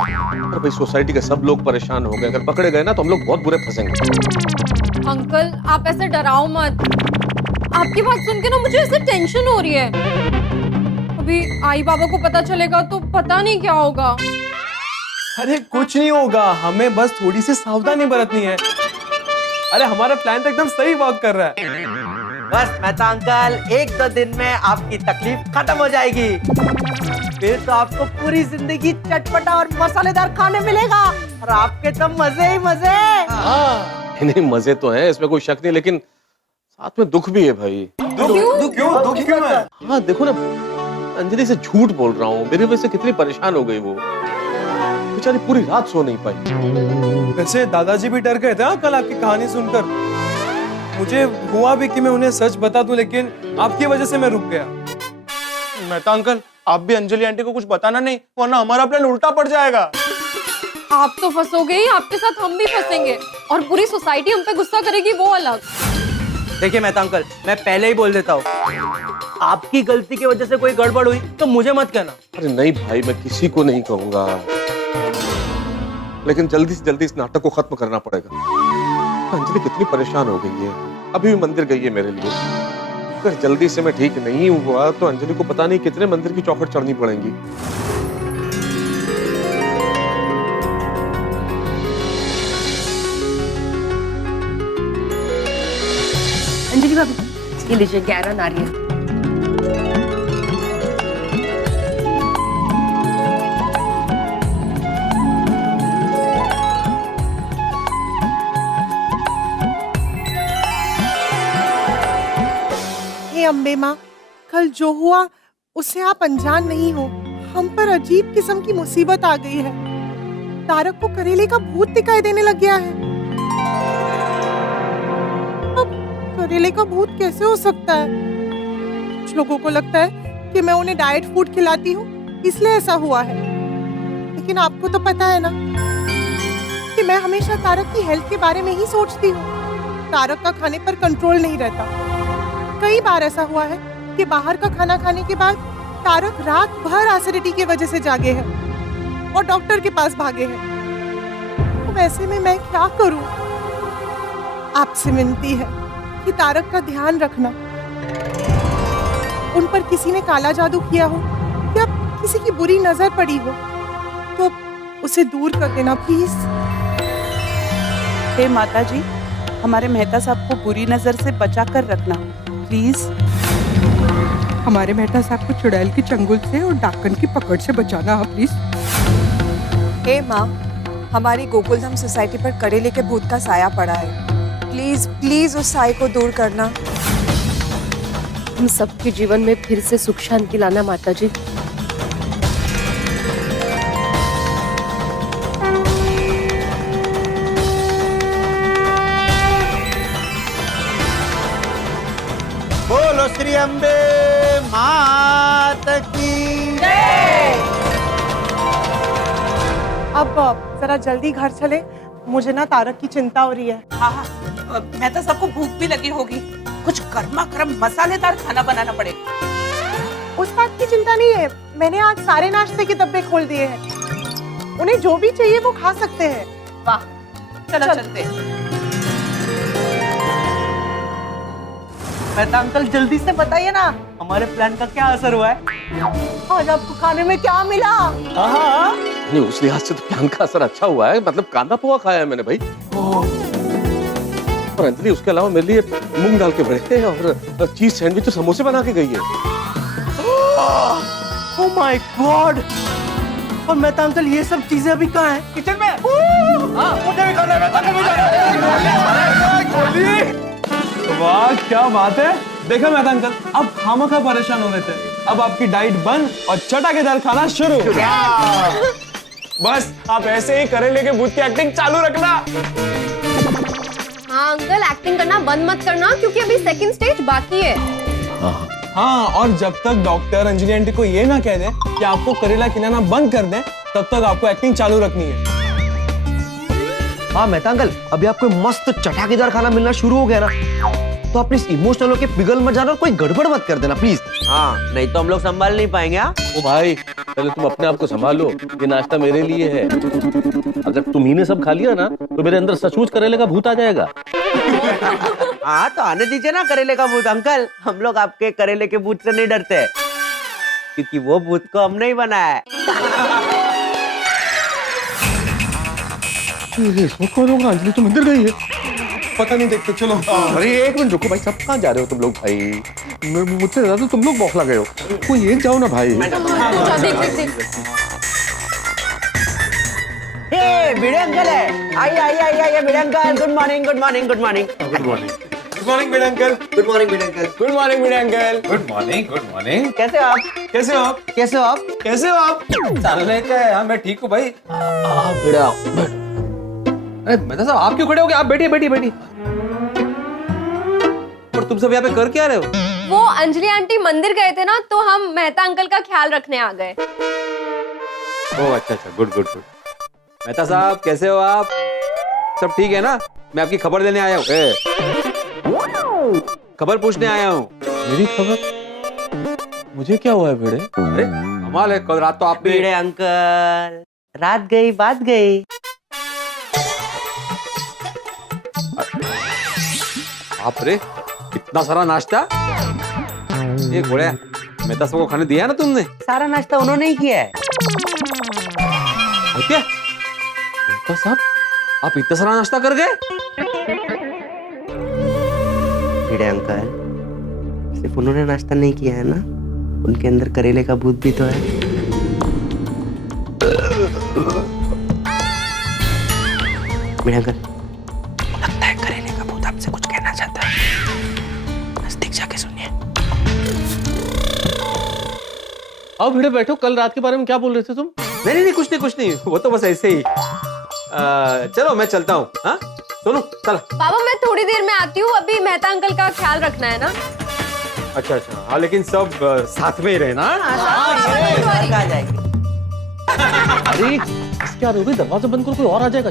और भाई सोसाइटी के सब लोग परेशान हो गए, अगर पकड़े गए ना तो हम लोग बहुत बुरे फंसेंगे। अंकल, आप ऐसे डराओ मत। आपकी बात सुन के ना मुझे ऐसे टेंशन हो रही है। अभी आई बाबा को पता चलेगा तो पता नहीं क्या होगा। अरे कुछ नहीं होगा, हमें बस थोड़ी सी सावधानी बरतनी है। अरे हमारा प्लान तो एकदम सही वर्क कर रहा है। बस मेहता अंकल, 1-2 दिन में आपकी तकलीफ खत्म हो जाएगी, फिर तो आपको पूरी जिंदगी चटपटा और मसालेदार खाने मिलेगा और आपके तो मजे ही मजे। नहीं, मजे तो हैं, इसमें कोई शक नहीं, लेकिन साथ में दुख भी है भाई। दुख क्यों है? हाँ देखो ना, अंजलि से झूठ बोल रहा हूँ, मेरी वजह से कितनी परेशान हो गई वो, बेचारी पूरी रात सो नहीं पाई। वैसे दादाजी भी डर गए थे कल आपकी कहानी सुनकर। मुझे हुआ भी कि मैं उन्हें सच बता दूं, लेकिन आपकी वजह से मैं रुक गया। मेहता अंकल, आप भी अंजलि आंटी को कुछ बताना नहीं, वरना हमारा प्लान उल्टा पड़ जाएगा। आप तो फंसोगे ही, आपके साथ हम भी फंसेंगे और पूरी सोसाइटी हम पे गुस्सा करेगी, वो अलग। देखिए मेहता अंकल, मैं पहले ही बोल देता हूँ, आपकी गलती की वजह से कोई गड़बड़ हुई तो मुझे मत कहना। अरे नहीं भाई, मैं किसी को नहीं कहूंगा, लेकिन जल्दी से जल्दी इस नाटक को खत्म करना पड़ेगा। अंजलि कितनी परेशान हो गई है, अभी भी मंदिर गई है मेरे लिए। अगर जल्दी से मैं ठीक नहीं हुआ तो अंजलि को पता नहीं कितने मंदिर की चौखट चढ़नी पड़ेगी। अंजलि भाभी, ये लीजिए 11 नारियल। हे अम्बे माँ, कल जो हुआ उससे आप अनजान नहीं हो। हम पर अजीब किस्म की मुसीबत आ गई है। तारक को करेले का भूत दिखाई देने लग गया है। अब करेले का भूत कैसे हो सकता है? कुछ लोगों को लगता है कि मैं उन्हें डाइट फूड खिलाती हूँ, इसलिए ऐसा हुआ है। लेकिन आपको तो पता है ना कि मैं हमेशा तारक की हेल्थ के बारे में ही सोचती हूँ। तारक का खाने पर कंट्रोल नहीं रहता। कई बार ऐसा हुआ है कि बाहर का खाना खाने के बाद तारक रात भर एसिडिटी की वजह से जागे हैं और डॉक्टर के पास भागे हैं। तो वैसे में मैं क्या करूं? आपसे विनती है कि तारक का ध्यान रखना। उन पर किसी ने काला जादू किया हो या किसी की बुरी नजर पड़ी हो तो उसे दूर कर देना प्लीज। हे माता जी, हमारे मेहता साहब को बुरी नजर से बचा कर रखना प्लीज। हमारे मेहता साहब को चुड़ैल की चंगुल से और डाकन की पकड़ से बचाना प्लीज। हे माँ, हमारी गोकुलधाम सोसाइटी पर करेले के भूत का साया पड़ा है। प्लीज प्लीज उस साए को दूर करना। हम सबके जीवन में फिर से सुख शांति लाना माता जी। बोलो श्री अम्बे मात की जय। अब जरा जल्दी घर चले, मुझे ना तारक की चिंता हो रही है। हाँ, मैं तो सबको भूख भी लगी होगी, कुछ गर्मा गर्म मसालेदार खाना बनाना पड़ेगा। उस बात की चिंता नहीं है, मैंने आज सारे नाश्ते के डब्बे खोल दिए हैं। उन्हें जो भी चाहिए वो खा सकते हैं। वाह, चलो चलते हैं। मेहता अंकल जल्दी से बताइए ना, हमारे प्लान का क्या असर हुआ है? आज आपको खाने में क्या मिला? नहीं, उस लिहाज से तो प्लान का असर अच्छा हुआ है, मतलब कांदा पोहा खाया है मैंने भाई। और अंजलि उसके अलावा मेरे लिए मूंग दाल के बड़े और चीज सैंडविच और समोसे बना के गई है। Oh my God! और मेहता अंकल ये सब चीजें अभी कहाँ हैं? किचन में। मुझे भी खाना है। वाह क्या बात है। देखा मेहता अंकल, अब खामखा परेशान हो रहे थे, अब आपकी डाइट बंद और चटाकेदार खाना शुरू। बस आप ऐसे ही करेले के भूत की एक्टिंग चालू रखना। हाँ अंकल, एक्टिंग करना बंद मत करना, क्योंकि अभी सेकंड स्टेज बाकी है। हाँ, और जब तक डॉक्टर अंजलि आंटी को ये ना कह दे कि आपको करेला खिलाना बंद कर दें, तब तक आपको एक्टिंग चालू रखनी है। हाँ मेहता अंकल, अभी आपको मस्त चटाकेदार खाना मिलना शुरू हो गया ना, तो आप प्लीज इमोशनल होके पिघल मत जाना और कोई गड़बड़ मत कर देना प्लीज। हाँ, नहीं तो हम लोग संभाल नहीं पाएंगे। ओ भाई, पहले तुम अपने आप को संभालो, ये नाश्ता मेरे लिए है। अगर तुम ही ने सब खा लिया ना, तो मेरे अंदर सचमुच करेले का भूत आ जाएगा। हाँ तो आने दीजिए ना करेले का भूत अंकल, हम लोग आपके करेले के भूत से नहीं डरते, क्योंकि वो भूत को हमने ही बनाया है। इसमें कौन होगा? अंजलि तो मंदिर गई है, पता नहीं, देखते चलो। अरे एक मिनट रुको भाई, सब कहाँ जा रहे हो तुम लोग भाई? मुझसे ज्यादा तो तुम लोग बौखला गए हो, कोई एक जाओ ना भाई। भिड़े अंकल है, आइए आइए आइए आइए Bhide uncle, good morning good morning good morning good morning. Good morning Bhide uncle. Good morning Bhide uncle. Good morning Bhide uncle. Good morning good morning. कैसे हो आप? कैसे हो आप? कैसे हो आप? कैसे हो आप? चलने का है, हाँ मैं ठीक हूँ भाई। अरे मेहता साहब आप क्यों खड़े हो गए? आप बैठिए बैठिए बैठिए। और तुम सब यहाँ पे कर क्या रहे हो? वो अंजलि आंटी मंदिर गए थे ना, तो हम मेहता अंकल का ख्याल रखने आ गए। ओह अच्छा अच्छा, गुड गुड गुड। मेहता साहब कैसे हो आप? सब ठीक है ना? मैं आपकी खबर लेने आया हूँ, खबर पूछने आया हूँ। मेरी खबर? मुझे क्या हुआ है भिड़े? अरे कमाल है, कल रात तो आपने। भिड़े अंकल, रात गई बात गई। बाप रे, इतना सारा नाश्ता। ये घोड़े मेहता साहब को खाने दिया ना तुमने? सारा नाश्ता उन्होंने ही किया है। क्या मेहता साहब, आप इतना सारा नाश्ता कर गए? भिड़े अंकल, सिर्फ उन्होंने नाश्ता नहीं किया है ना, उनके अंदर करेले का भूत भी तो है। भिड़े अंकल, लगता है करेले का भूत आपसे कुछ कहना चाहता है, नजदीक जाके सुनिए। आओ भिड़े बैठो, कल रात के बारे में क्या बोल रहे थे तुम? नहीं नहीं कुछ नहीं कुछ नहीं, वो तो बस ऐसे ही। चलो मैं चलता हूँ। हाँ सुनो चल। बाबा मैं थोड़ी देर में आती हूँ, अभी मेहता अंकल का ख्याल रखना है ना। अच्छा अच्छा, हाँ लेकिन सब साथ में ही रहना। आ जाएगी। अरे क्या रोबी, दरवाजा बंद करो, कोई और आ जाएगा।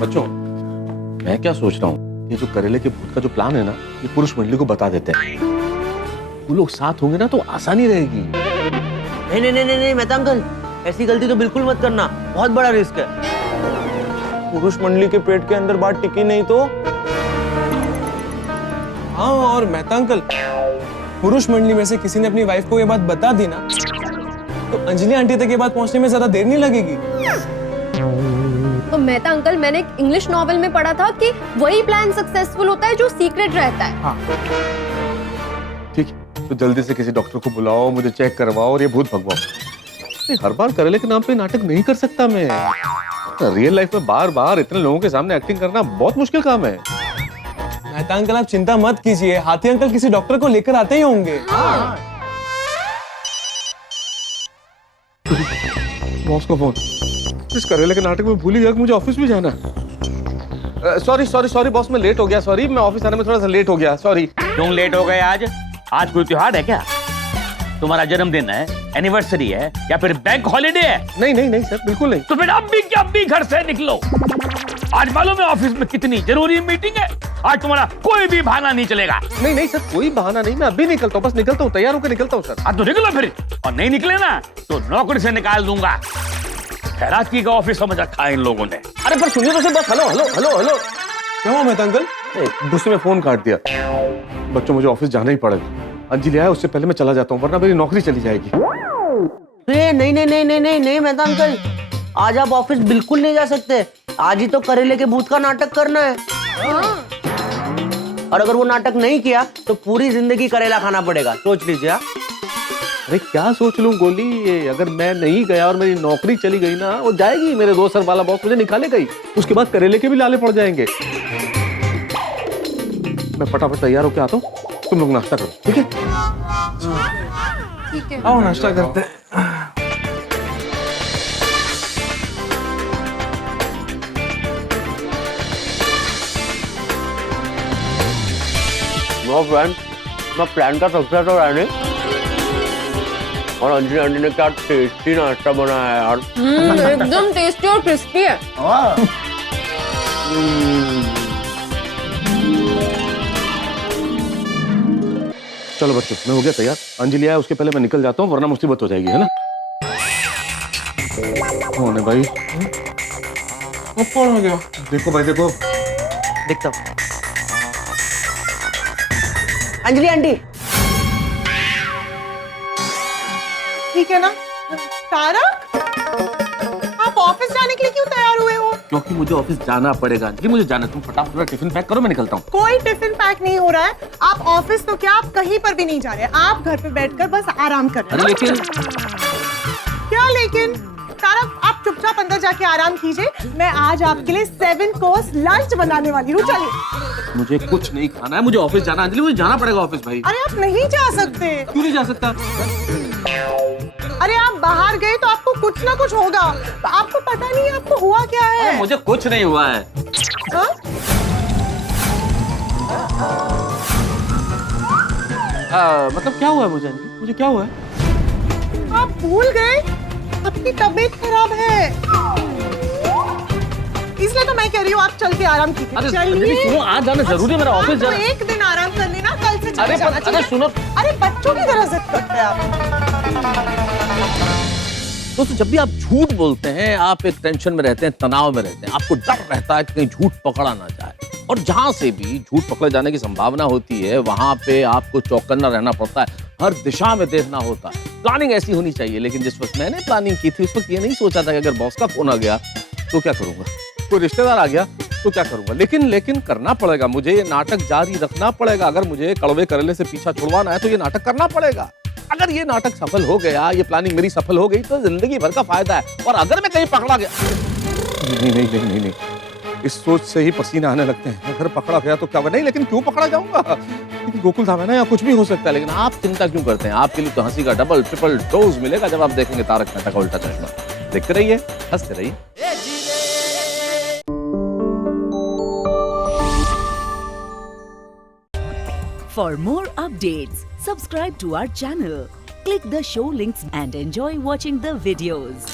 बच्चों मैं क्या सोच रहा हूँ, ये जो करेले के भूत का जो प्लान है ना, ये पुरुष मंडली को बता देते हैं। वो लोग साथ होंगे ना तो आसानी रहेगी। नहीं नहीं नहीं नहीं मेहता अंकल, ऐसी गलती तो बिल्कुल मत करना, बहुत बड़ा रिस्क है। पुरुष मंडली के पेट के अंदर बात टिकी नहीं तो। हाँ और मेहता अंकल, पुरुष मंडली में से किसी ने अपनी वाइफ को ये बात बता दी ना, तो अंजलि आंटी तक ये बात पहुंचने में ज्यादा देर नहीं लगेगी। तो मेहता अंकल, मैंने एक इंग्लिश नॉवेल में पढ़ा था कि वही प्लान सक्सेसफुल होता है जो सीक्रेट रहता है। हाँ ठीक है, तो जल्दी से किसी डॉक्टर को बुलाओ, मुझे चेक करवाओ और ये भूत भगवाओ। नहीं, हर बार करेले के नाम पे नाटक नहीं कर सकता मैं। रियल लाइफ में बार बार इतने लोगों के सामने एक्टिंग करना बहुत मुश्किल काम है। मेहता अंकल आप चिंता मत कीजिए, हाथी अंकल किसी डॉक्टर को लेकर आते ही होंगे। बॉस को फोन। इस करेले के नाटक में भूल ही गया कि मुझे ऑफिस भी जाना है। सॉरी सॉरी सॉरी बॉस, मैं लेट हो गया। सॉरी, मैं ऑफिस आने में थोड़ा सा लेट हो गया। सॉरी। क्यों लेट हो गए आज? आज कोई त्योहार है क्या? तुम्हारा जन्मदिन है, एनिवर्सरी है या फिर बैंक हॉलिडे है? नहीं नहीं नहीं सर, बिल्कुल नहीं। तो फिर अब भी घर से निकलो। आज मालूम है ऑफिस में कितनी जरूरी मीटिंग है। आज तुम्हारा कोई भी बहाना नहीं चलेगा। नहीं नहीं सर, कोई बहाना नहीं, मैं अभी निकलता हूँ, बस निकलता हूँ, तैयार होकर निकलता हूँ सर। हाँ तो निकलो फिर, और नहीं निकले ना तो नौकरी से निकाल दूंगा। खैरात का ऑफिस समझ रखा है इन लोगों ने। अरे पर सुनिए तो सर, बस हेलो हेलो हेलो हेलो। क्या हुआ मेहता अंकल? दूसरे में फोन काट दिया। बच्चों मुझे ऑफिस जाना ही पड़ेगा। अंजलि आया उससे पहले मैं चला जाता हूँ, वरना मेरी नौकरी चली जाएगी। नहीं नहीं नहीं नहीं नहीं नहीं नहीं मेहता अंकल, आज आप ऑफिस बिल्कुल नहीं जा सकते। आज ही तो करेले के भूत का नाटक करना है। और अगर वो नाटक नहीं किया तो पूरी जिंदगी करेला खाना पड़ेगा। सोच लीजिए। अरे क्या सोच लूं गोली, ये अगर मैं नहीं गया और मेरी नौकरी चली गई ना, वो जाएगी। मेरे 2 सर वाला बॉस मुझे निकालेगा ही। उसके बाद करेले के भी लाले पड़ जाएंगे। मैं फटाफट तैयार होके आता हूँ, तुम लोग नाश्ता करो, ठीक है? ठीक है। आओ नाश्ता करते हैं। नो फ्रेंड, मैं प्लान का सक्सेस हो रहा है। और अंजलि आंटी ने क्या टेस्टी नाश्ता बनाया है यार। एकदम टेस्टी और क्रिस्पी है। चलो बच्चों, मैं हो गया तैयार। अंजलि आया उसके पहले मैं निकल जाता हूँ, वरना मुसीबत हो जाएगी, है ना? कौन है भाई? कौन हो गया? देखो भाई देखो। देखता हूँ। अंजलि आंटी। ठीक है ना? तारक, आप ऑफिस जाने के लिए क्यों तैयार हुए हो? क्योंकि मुझे ऑफिस जाना पड़ेगा। अंजलि मुझे जाना है, तुम फटाफट टिफिन पैक करो, मैं निकलता हूँ। कोई टिफिन पैक नहीं हो रहा है। आप ऑफिस तो क्या, आप कहीं पर भी नहीं जा रहे। आप घर पे बैठकर बस आराम कर रहे हैं। लेकिन क्या लेकिन? तारक, आप चुपचाप अंदर जाके आराम कीजिए। मैं आज आपके लिए 7 कोर्स लंच बनाने वाली हूँ। चलिए। मुझे कुछ नहीं खाना है, मुझे ऑफिस जाना है। अंजलि मुझे जाना पड़ेगा ऑफिस भाई। अरे आप नहीं जा सकते। क्यों नहीं जा सकता? अरे आप बाहर गए तो आपको कुछ ना कुछ होगा। आपको पता नहीं आपको हुआ क्या है। मुझे कुछ नहीं हुआ है। मतलब क्या हुआ है मुझे? मुझे क्या हुआ है? आप भूल गए, आपकी तबीयत खराब है, इसलिए तो मैं कह रही हूँ आप चल के आराम कीजिए। चलिए। सुनो, आज जाना जरूरी है, मेरा ऑफिस जाना। एक दिन आराम कर लेना, कल से चले जाना। अरे सुनो, अरे बच्चों की तरह जिद करते हैं आप। दोस्तों, जब भी आप झूठ बोलते हैं, आप एक टेंशन में रहते हैं, तनाव में रहते हैं। आपको डर रहता है कि कहीं झूठ पकड़ा ना जाए, और जहां से भी झूठ पकड़े जाने की संभावना होती है, वहां पे आपको चौकन्ना रहना पड़ता है। हर दिशा में देखना होता है। प्लानिंग ऐसी होनी चाहिए। लेकिन जिस वक्त मैंने प्लानिंग की थी, उस वक्त ये नहीं सोचा था कि अगर बॉस का फोन आ गया तो क्या करूंगा, कोई रिश्तेदार आ गया तो क्या करूंगा। लेकिन करना पड़ेगा मुझे, ये नाटक जारी रखना पड़ेगा। अगर मुझे कड़वे करेले से पीछा छुड़वाना है तो ये नाटक करना पड़ेगा। अगर ये नाटक सफल हो गया, ये प्लानिंग मेरी सफल हो गई, तो जिंदगी भर का फायदा है। और अगर मैं कहीं पकड़ा गया, नहीं, इस सोच से ही पसीना आने लगते हैं। अगर पकड़ा गया तो क्या हुआ? नहीं, लेकिन क्यों पकड़ा जाऊंगा? लेकिन गोकुल धाम है ना, यहाँ कुछ भी हो सकता है। लेकिन आप चिंता क्यों करते हैं? आपके लिए तो हंसी का डबल ट्रिपल डोज मिलेगा जब आप देखेंगे तारक मेहता का उल्टा चश्मा। देखते रहिए, हंसते रहिए। For more updates, subscribe to our channel, click the show links and enjoy watching the videos.